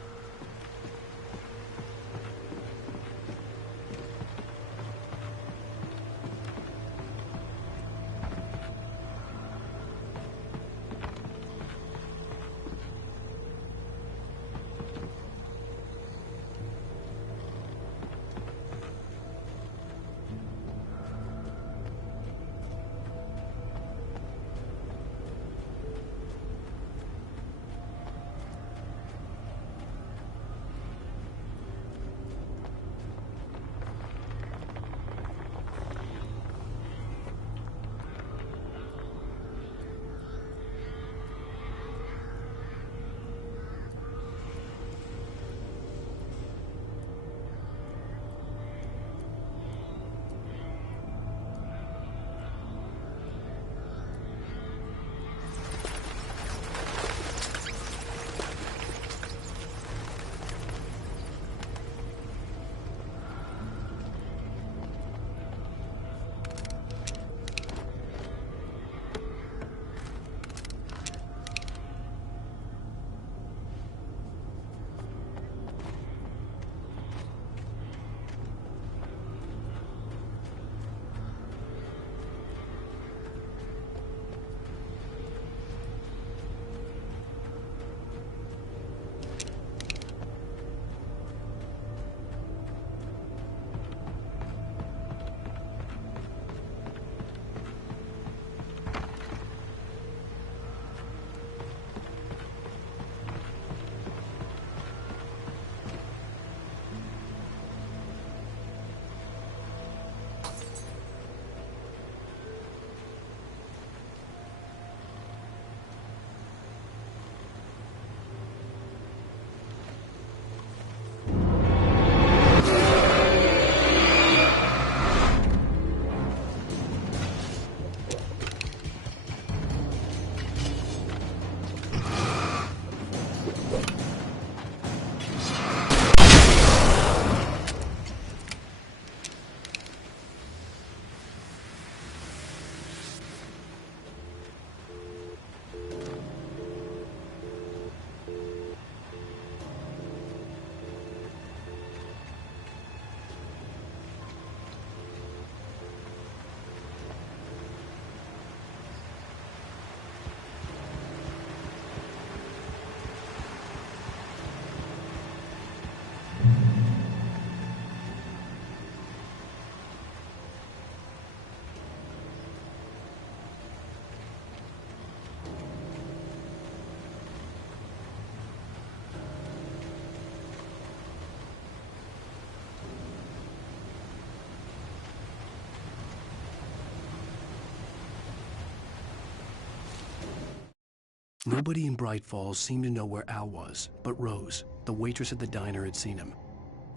Nobody in Bright Falls seemed to know where Al was, but Rose, the waitress at the diner, had seen him.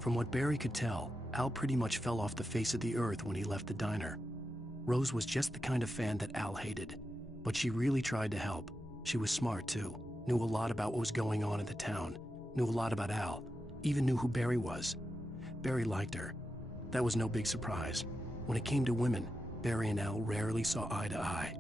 From what Barry could tell, Al pretty much fell off the face of the earth when he left the diner. Rose was just the kind of fan that Al hated, but she really tried to help. She was smart too, knew a lot about what was going on in the town, knew a lot about Al, even knew who Barry was. Barry liked her. That was no big surprise. When it came to women, Barry and Al rarely saw eye to eye.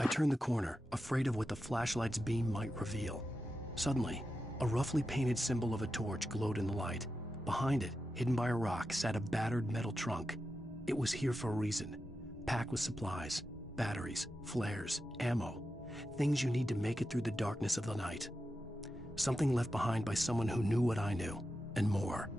I turned the corner, afraid of what the flashlight's beam might reveal. Suddenly, a roughly painted symbol of a torch glowed in the light. Behind it, hidden by a rock, sat a battered metal trunk. It was here for a reason, packed with supplies, batteries, flares, ammo, things you need to make it through the darkness of the night. Something left behind by someone who knew what I knew, and more.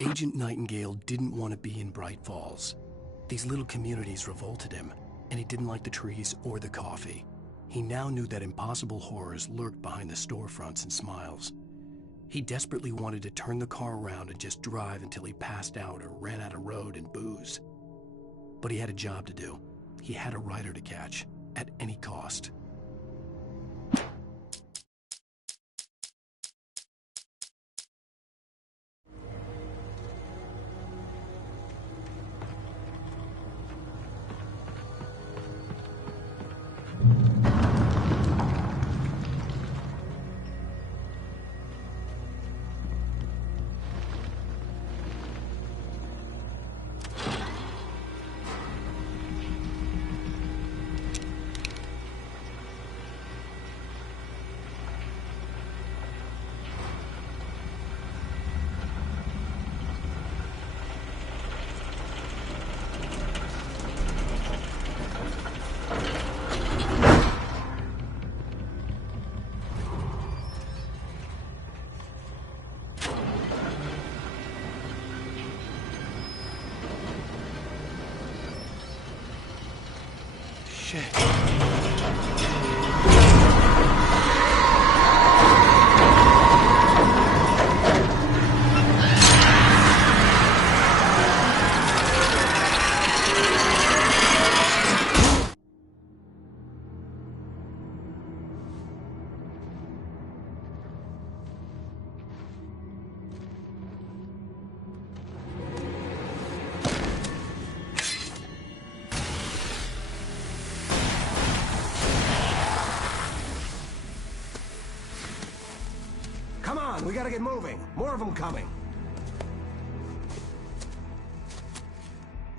Agent Nightingale didn't want to be in Bright Falls. These little communities revolted him, and he didn't like the trees or the coffee. He now knew that impossible horrors lurked behind the storefronts and smiles. He desperately wanted to turn the car around and just drive until he passed out or ran out of road and booze. But he had a job to do. He had a rider to catch, at any cost. Shit. on, we gotta get moving. More of them coming.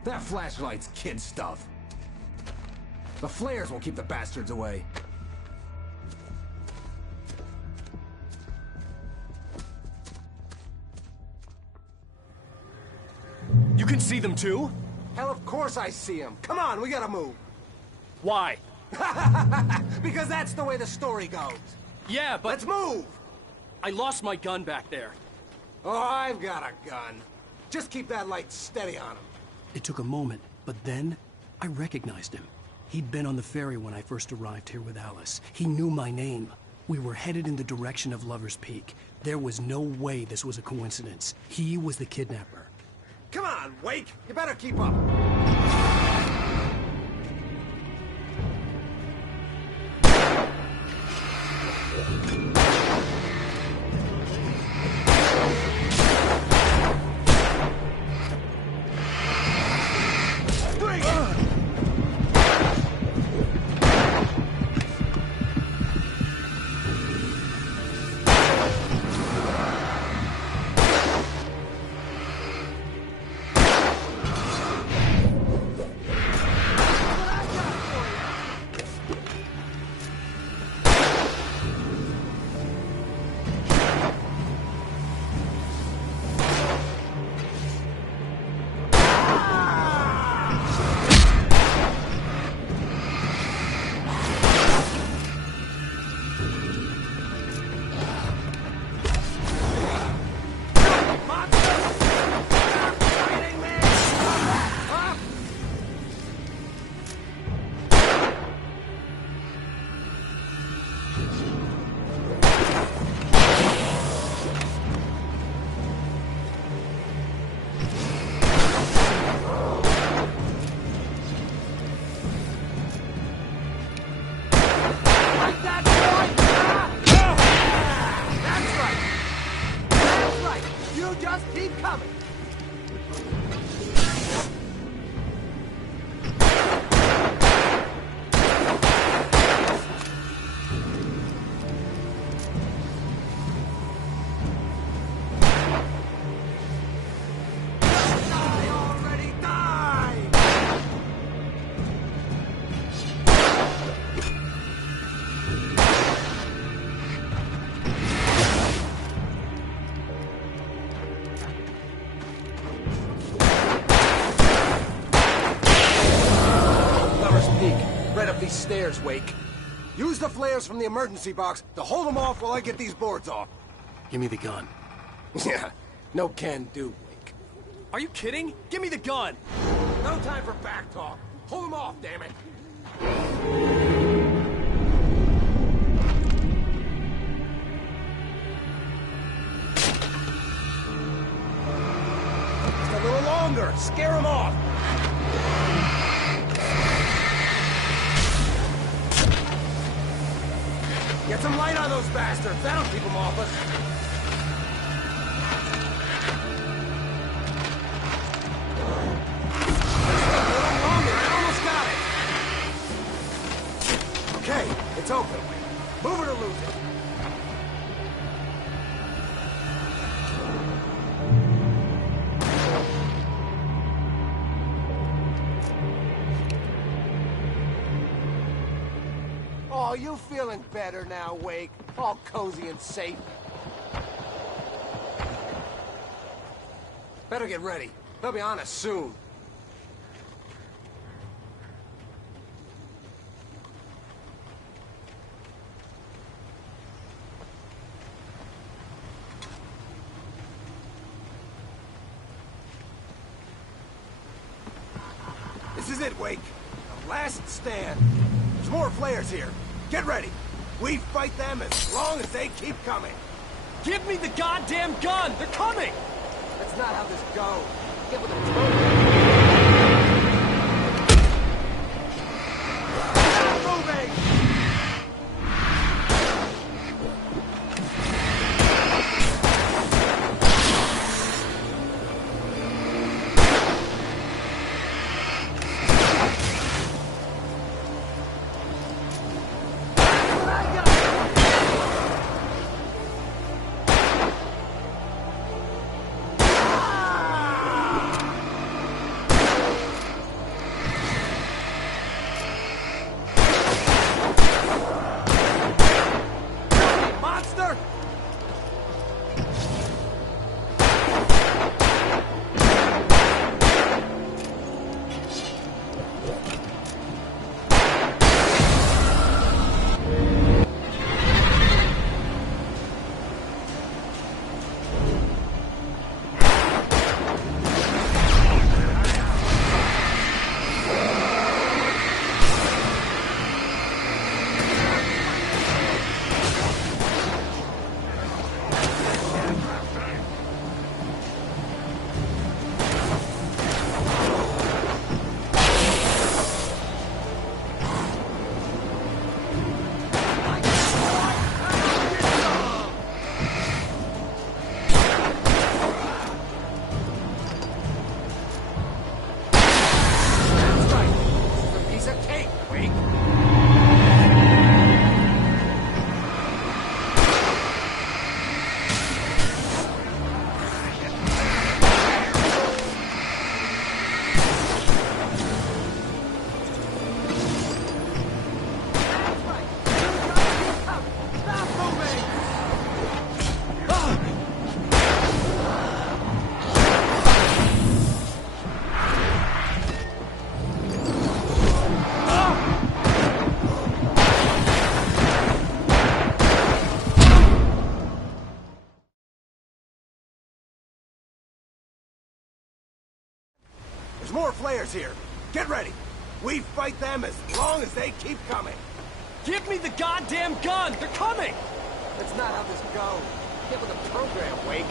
That flashlight's kid stuff. The flares will keep the bastards away. You can see them too? Hell, of course I see them. Come on, we gotta move. Why? Because that's the way the story goes. Yeah, but... Let's move! I lost my gun back there. Oh, I've got a gun. Just keep that light steady on him. It took a moment, but then I recognized him. He'd been on the ferry when I first arrived here with Alice. He knew my name. We were headed in the direction of Lover's Peak. There was no way this was a coincidence. He was the kidnapper. Come on, Wake! You better keep up. Stairs, Wake. Use the flares from the emergency box to hold them off while I get these boards off. Give me the gun. Yeah, no can do, Wake. Are you kidding? Give me the gun! No time for back talk. Hold them off, damn it. Just a little longer. Scare them off. Get some light on those bastards. That'll keep them off us. Just a little longer. I almost got it. Okay, it's open. Move it or lose it. Oh, you feeling better now, Wake? All cozy and safe. Better get ready. They'll be on us soon. This is it, Wake. The last stand. There's more flares here. Get ready. We fight them as long as they keep coming. Give me the goddamn gun! They're coming! That's not how this goes. Get with the more flares here. Get ready. We fight them as long as they keep coming. Give me the goddamn gun! They're coming! That's not how this goes. Get with the program, Wake.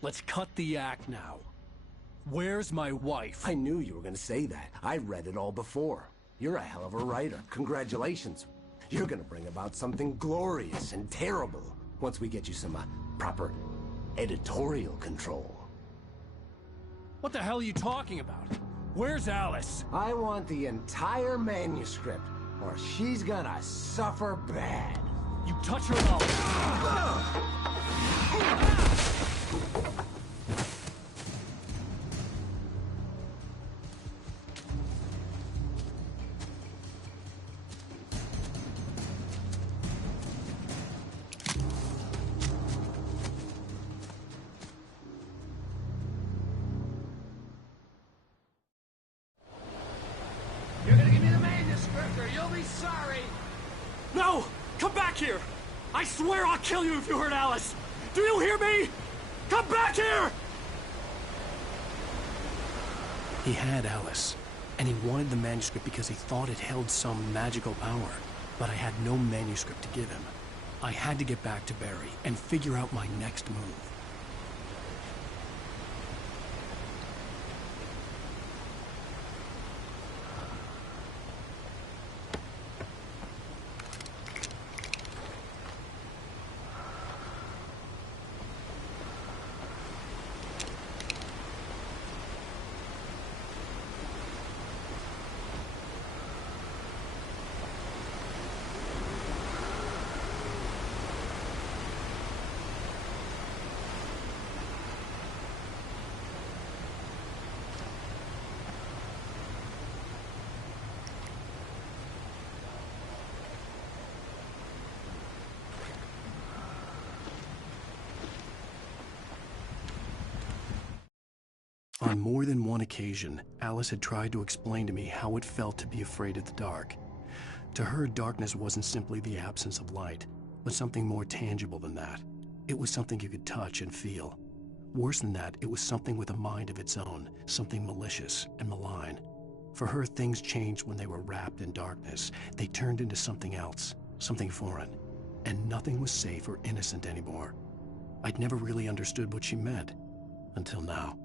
Let's cut the act now. Where's my wife? I knew you were gonna say that. I read it all before. You're a hell of a writer. Congratulations. You're gonna bring about something glorious and terrible once we get you some proper editorial control. What the hell are you talking about? Where's Alice? I want the entire manuscript, or she's gonna suffer bad. You touch her mouth. You're gonna give me the manuscript or you'll be sorry. No! Come back here! I swear I'll kill you if you hurt Alice! Do you hear me? Come back here! He had Alice, and he wanted the manuscript because he thought it held some magical power. But I had no manuscript to give him. I had to get back to Barry and figure out my next move. On more than one occasion, Alice had tried to explain to me how it felt to be afraid of the dark. To her, darkness wasn't simply the absence of light, but something more tangible than that. It was something you could touch and feel. Worse than that, it was something with a mind of its own, something malicious and malign. For her, things changed when they were wrapped in darkness. They turned into something else, something foreign. and nothing was safe or innocent anymore. I'd never really understood what she meant, until now.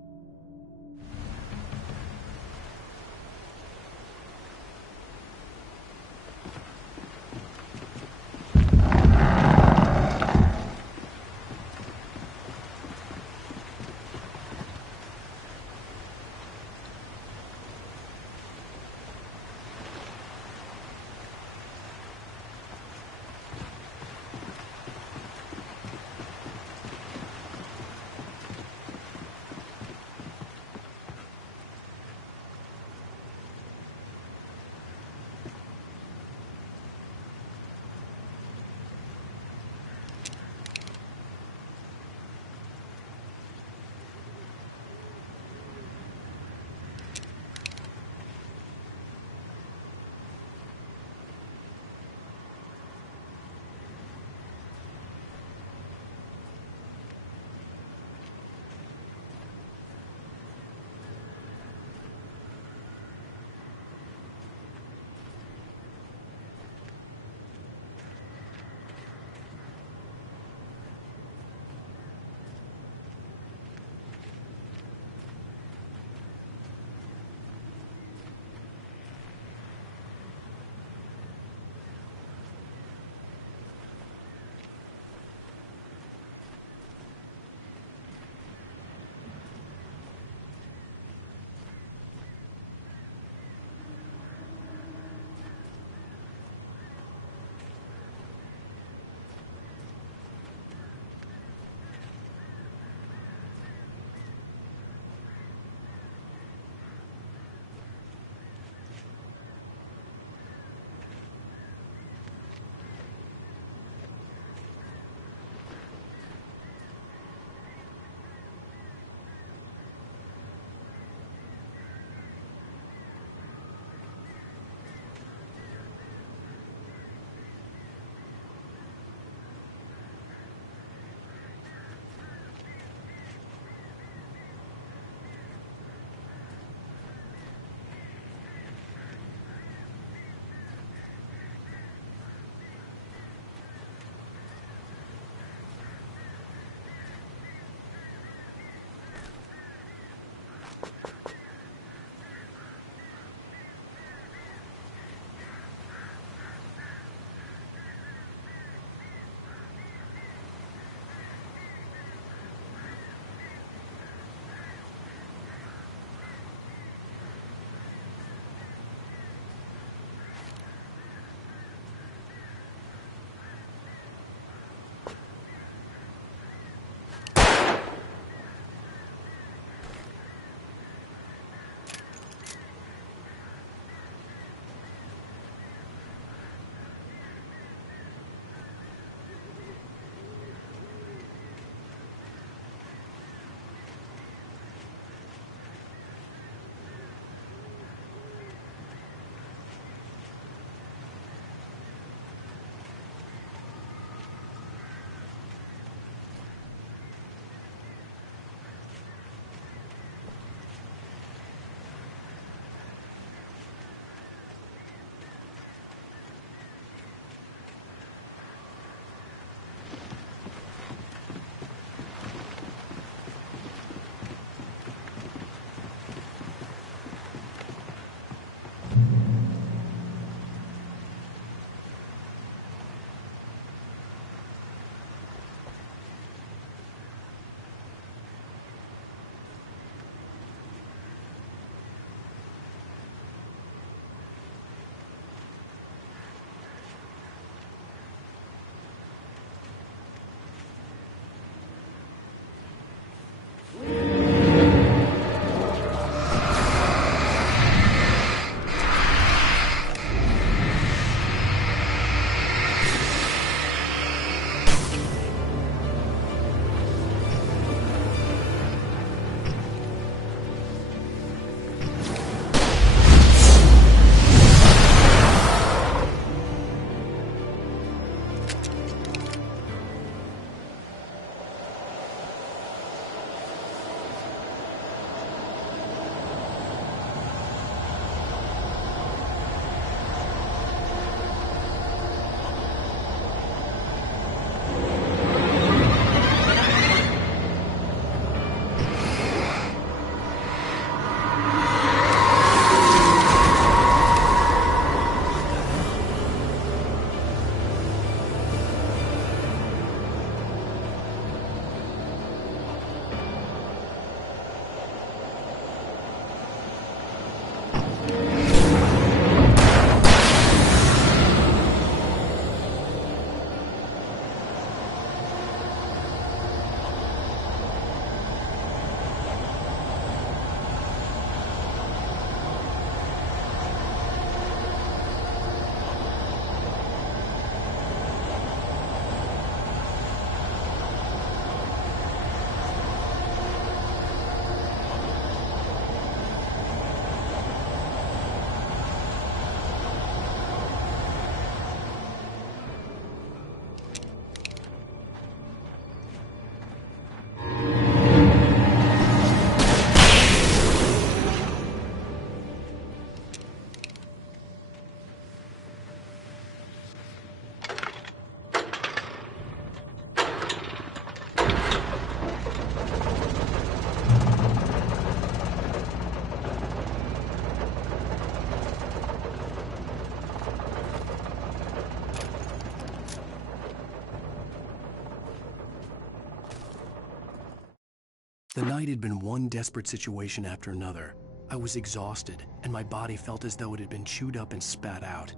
The night had been one desperate situation after another. I was exhausted, and my body felt as though it had been chewed up and spat out.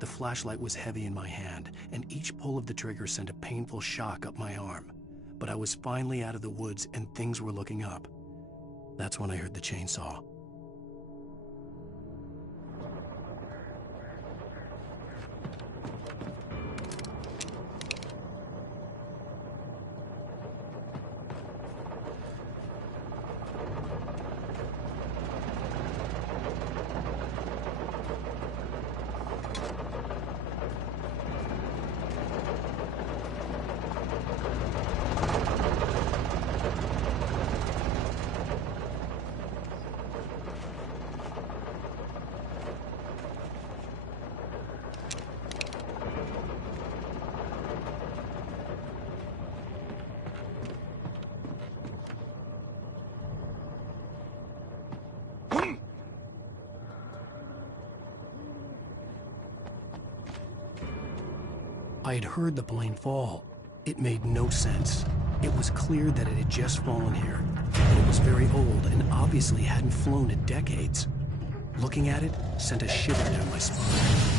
The flashlight was heavy in my hand, and each pull of the trigger sent a painful shock up my arm. But I was finally out of the woods, and things were looking up. That's when I heard the chainsaw. I had heard the plane fall. It made no sense. It was clear that it had just fallen here, and it was very old and obviously hadn't flown in decades. Looking at it sent a shiver down my spine.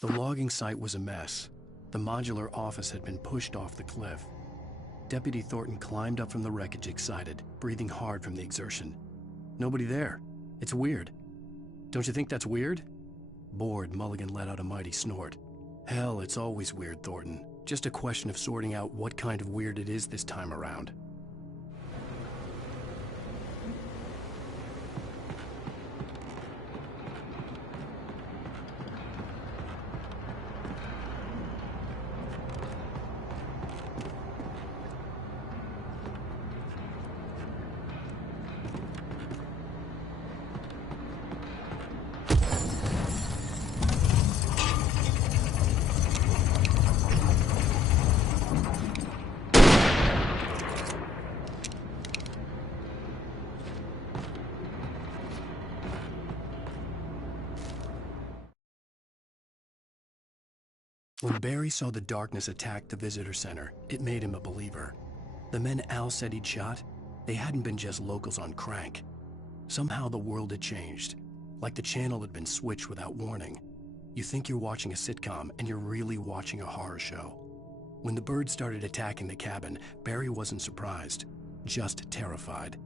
The logging site was a mess. The modular office had been pushed off the cliff. Deputy Thornton climbed up from the wreckage excited, breathing hard from the exertion. Nobody there. It's weird. Don't you think that's weird? Bored, Mulligan let out a mighty snort. Hell, it's always weird, Thornton. Just a question of sorting out what kind of weird it is this time around. When Barry saw the darkness attack the visitor center, it made him a believer. The men Al said he'd shot, they hadn't been just locals on crank. Somehow the world had changed, like the channel had been switched without warning. You think you're watching a sitcom, and you're really watching a horror show. When the birds started attacking the cabin, Barry wasn't surprised, just terrified.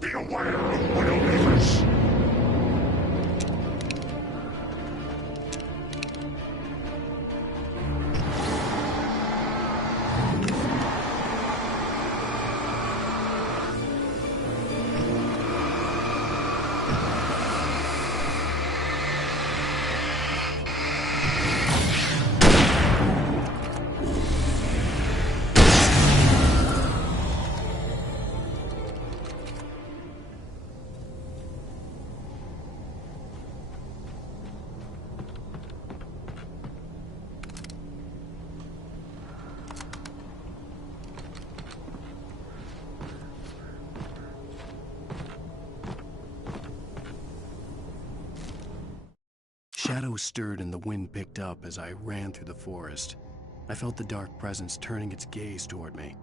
Be aware of Widowmakers! Shadows stirred and the wind picked up as I ran through the forest. I felt the dark presence turning its gaze toward me.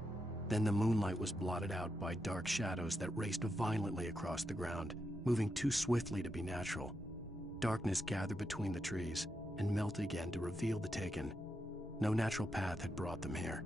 Then the moonlight was blotted out by dark shadows that raced violently across the ground, moving too swiftly to be natural. Darkness gathered between the trees and melted again to reveal the Taken. No natural path had brought them here.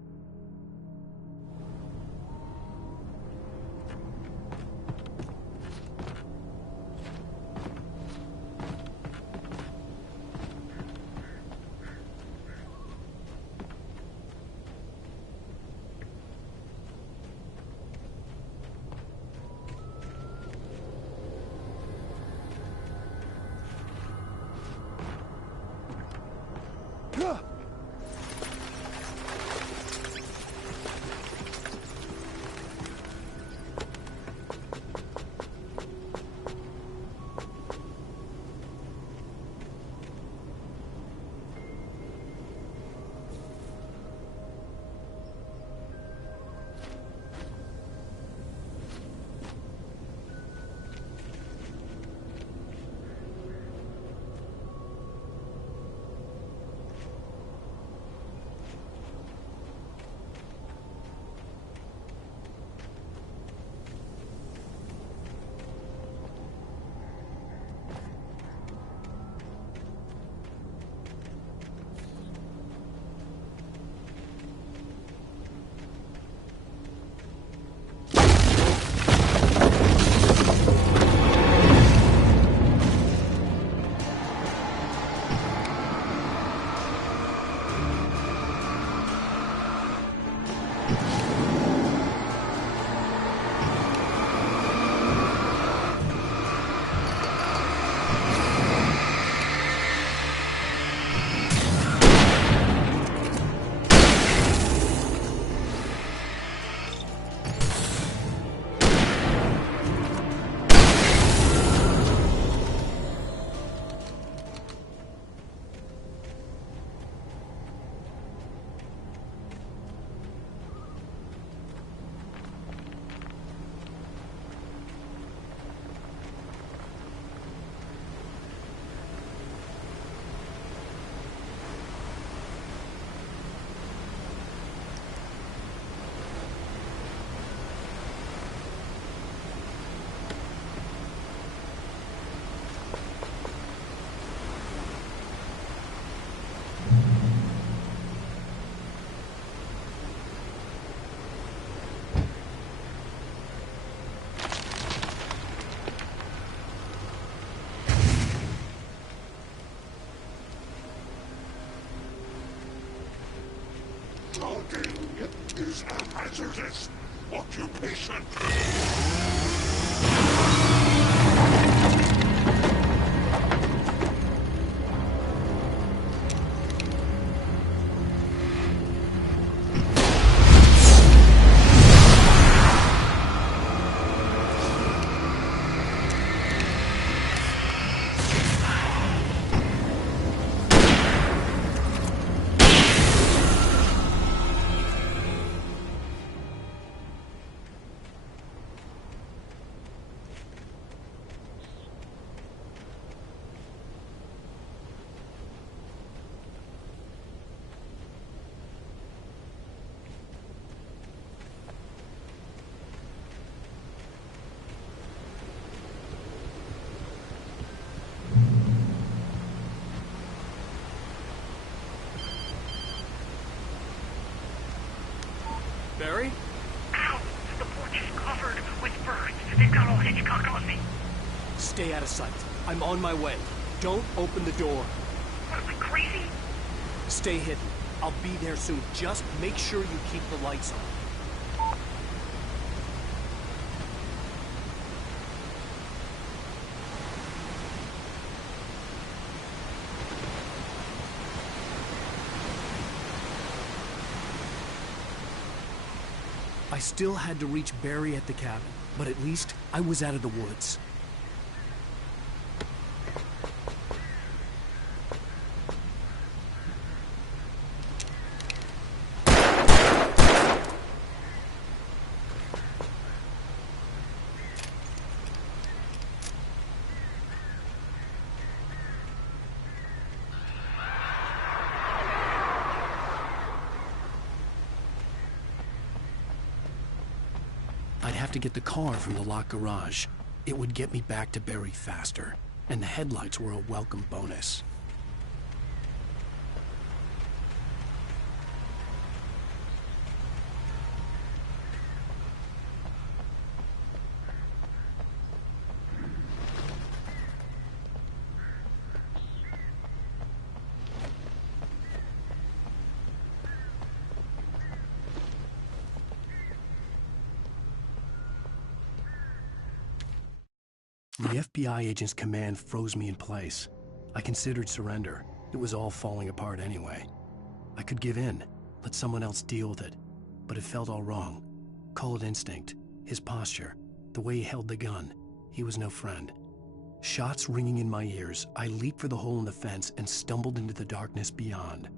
is a hazardous occupation. Barry? Ow! The porch is covered with birds. They've got all Hitchcock on me. Stay out of sight. I'm on my way. Don't open the door. What am I, crazy? Stay hidden. I'll be there soon. Just make sure you keep the lights on. I still had to reach Barry at the cabin, but at least I was out of the woods. I'd have to get the car from the locked garage. It would get me back to Barry faster, and the headlights were a welcome bonus. The FBI agent's command froze me in place. I considered surrender. It was all falling apart anyway. I could give in, let someone else deal with it. But it felt all wrong. Call it instinct, his posture, the way he held the gun. He was no friend. Shots ringing in my ears, I leaped for the hole in the fence and stumbled into the darkness beyond.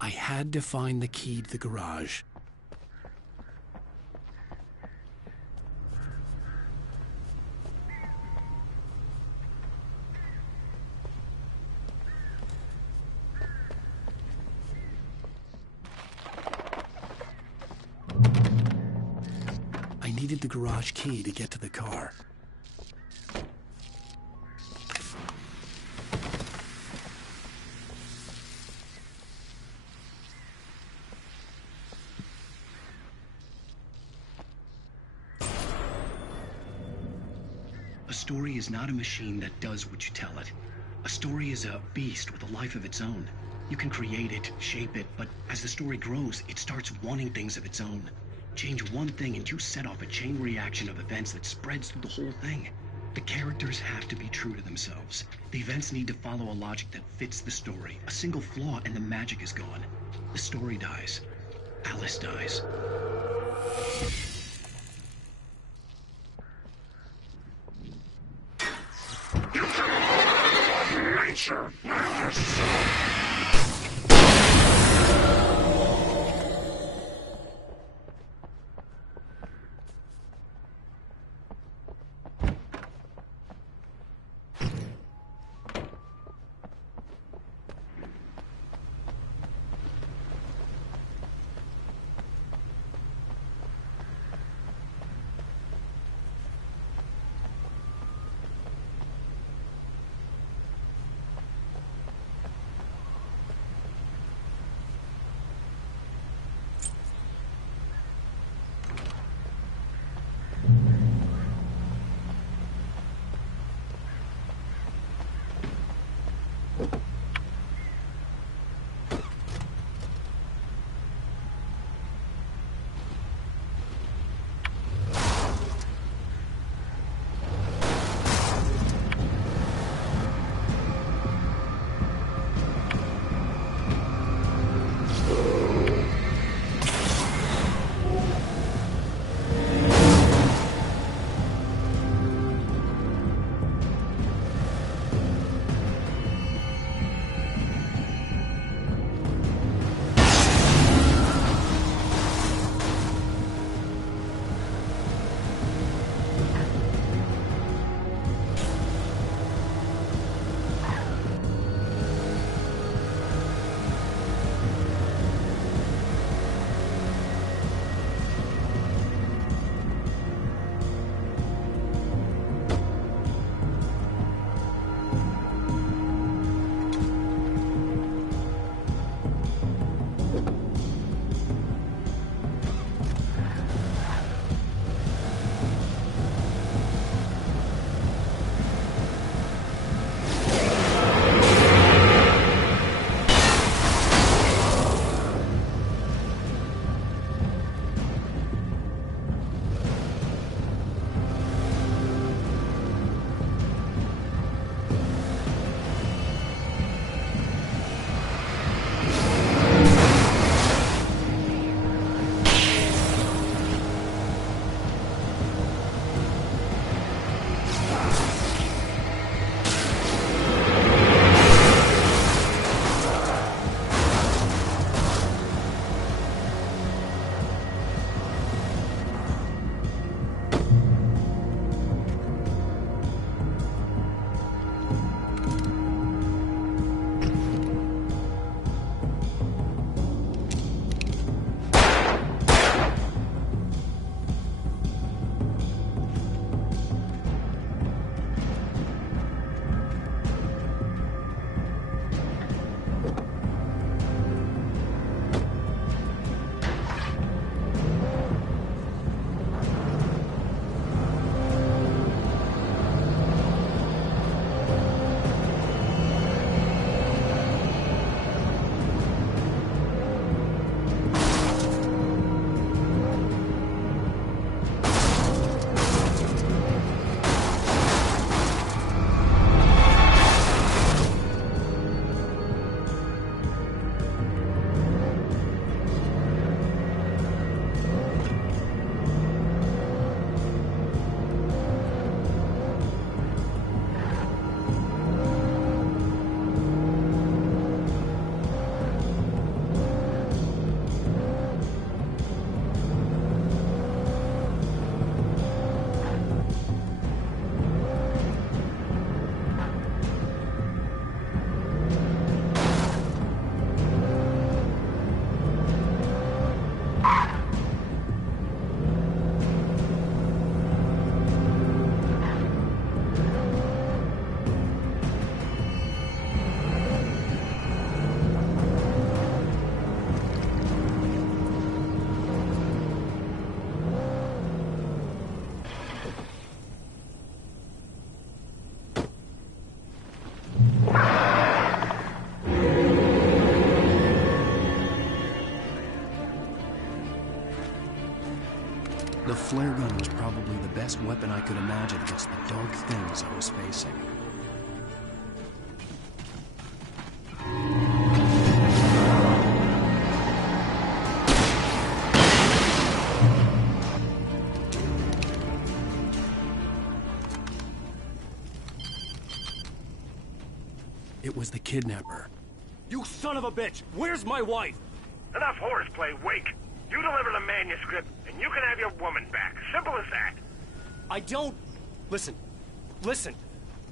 I had to find the key to the garage. I needed the garage key to get to the car. A story is not a machine that does what you tell it. A story is a beast with a life of its own. You can create it, shape it, but as the story grows, it starts wanting things of its own. Change one thing and you set off a chain reaction of events that spreads through the whole thing. The characters have to be true to themselves. The events need to follow a logic that fits the story. A single flaw and the magic is gone. The story dies. Alice dies. Nature matters. flare gun was probably the best weapon I could imagine against the dark things I was facing. It was the kidnapper. You son of a bitch! Where's my wife? Enough horseplay, Wake. You deliver the manuscript, and you can have your woman back. Simple as that. I don't... Listen.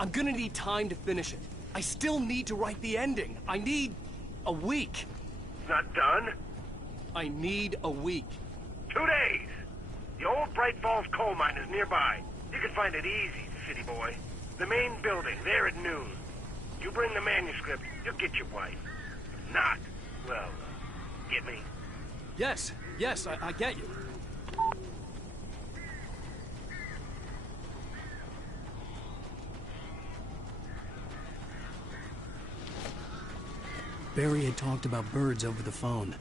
I'm gonna need time to finish it. I still need to write the ending. I need a week. Not done? I need a week. 2 days. The old Bright Falls coal mine is nearby. You can find it easy, city boy. The main building, there at noon. You bring the manuscript, you'll get your wife. If not, well, get me? Yes, I get you. Barry had talked about birds over the phone.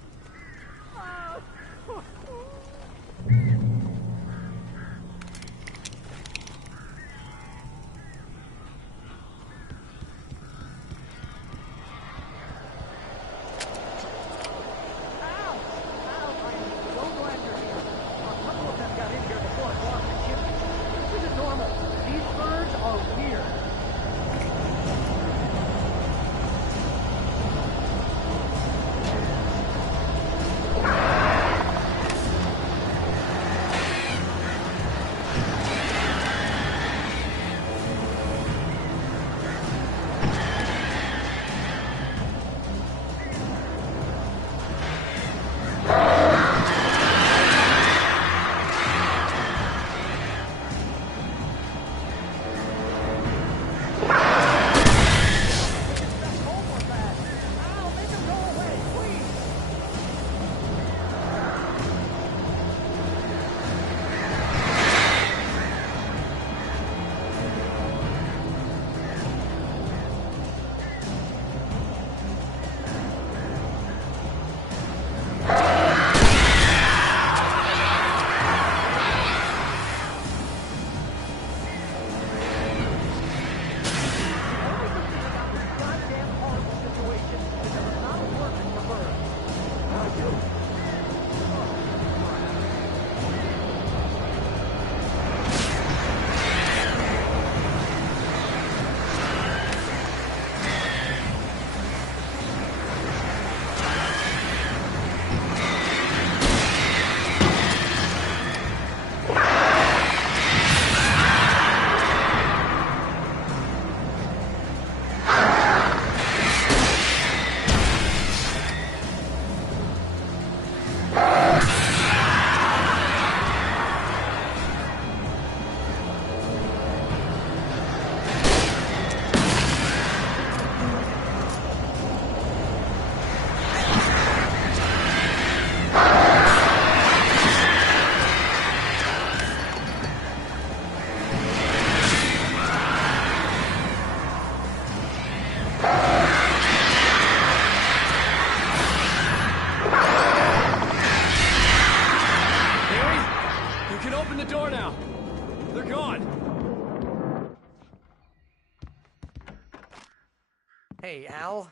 Hey, Al.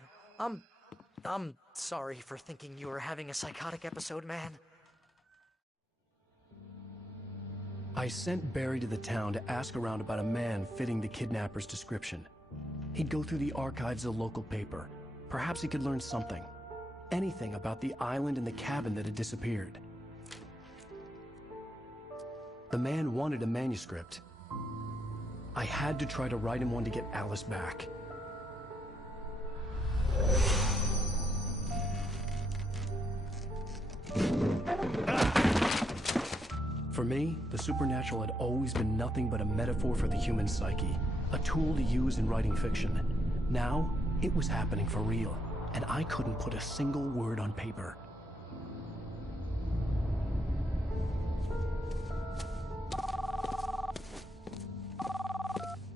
I'm sorry for thinking you were having a psychotic episode, man. I sent Barry to the town to ask around about a man fitting the kidnapper's description. He'd go through the archives of the local paper. Perhaps he could learn something. Anything about the island and the cabin that had disappeared. The man wanted a manuscript. I had to try to write him one to get Alice back. For me, the supernatural had always been nothing but a metaphor for the human psyche, a tool to use in writing fiction. Now, it was happening for real, and I couldn't put a single word on paper.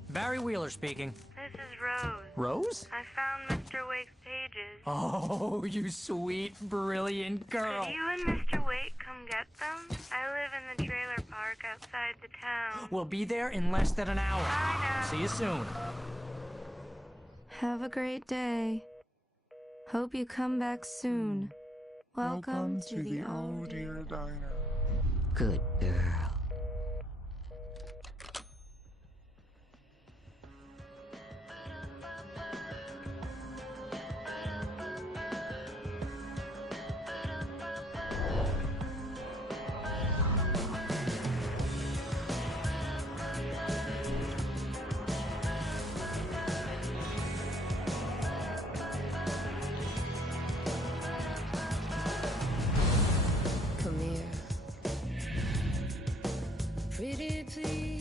Barry Wheeler speaking. This is Rose. Rose? I found Mr. Wake's pages. Oh, you sweet, brilliant girl. Could you and Mr. Wake come get them? I live in the trailer park outside the town. We'll be there in less than an hour. See you soon. Have a great day. Hope you come back soon. Welcome to the Oh Dear Diner. Good girl. Come here. Pretty please.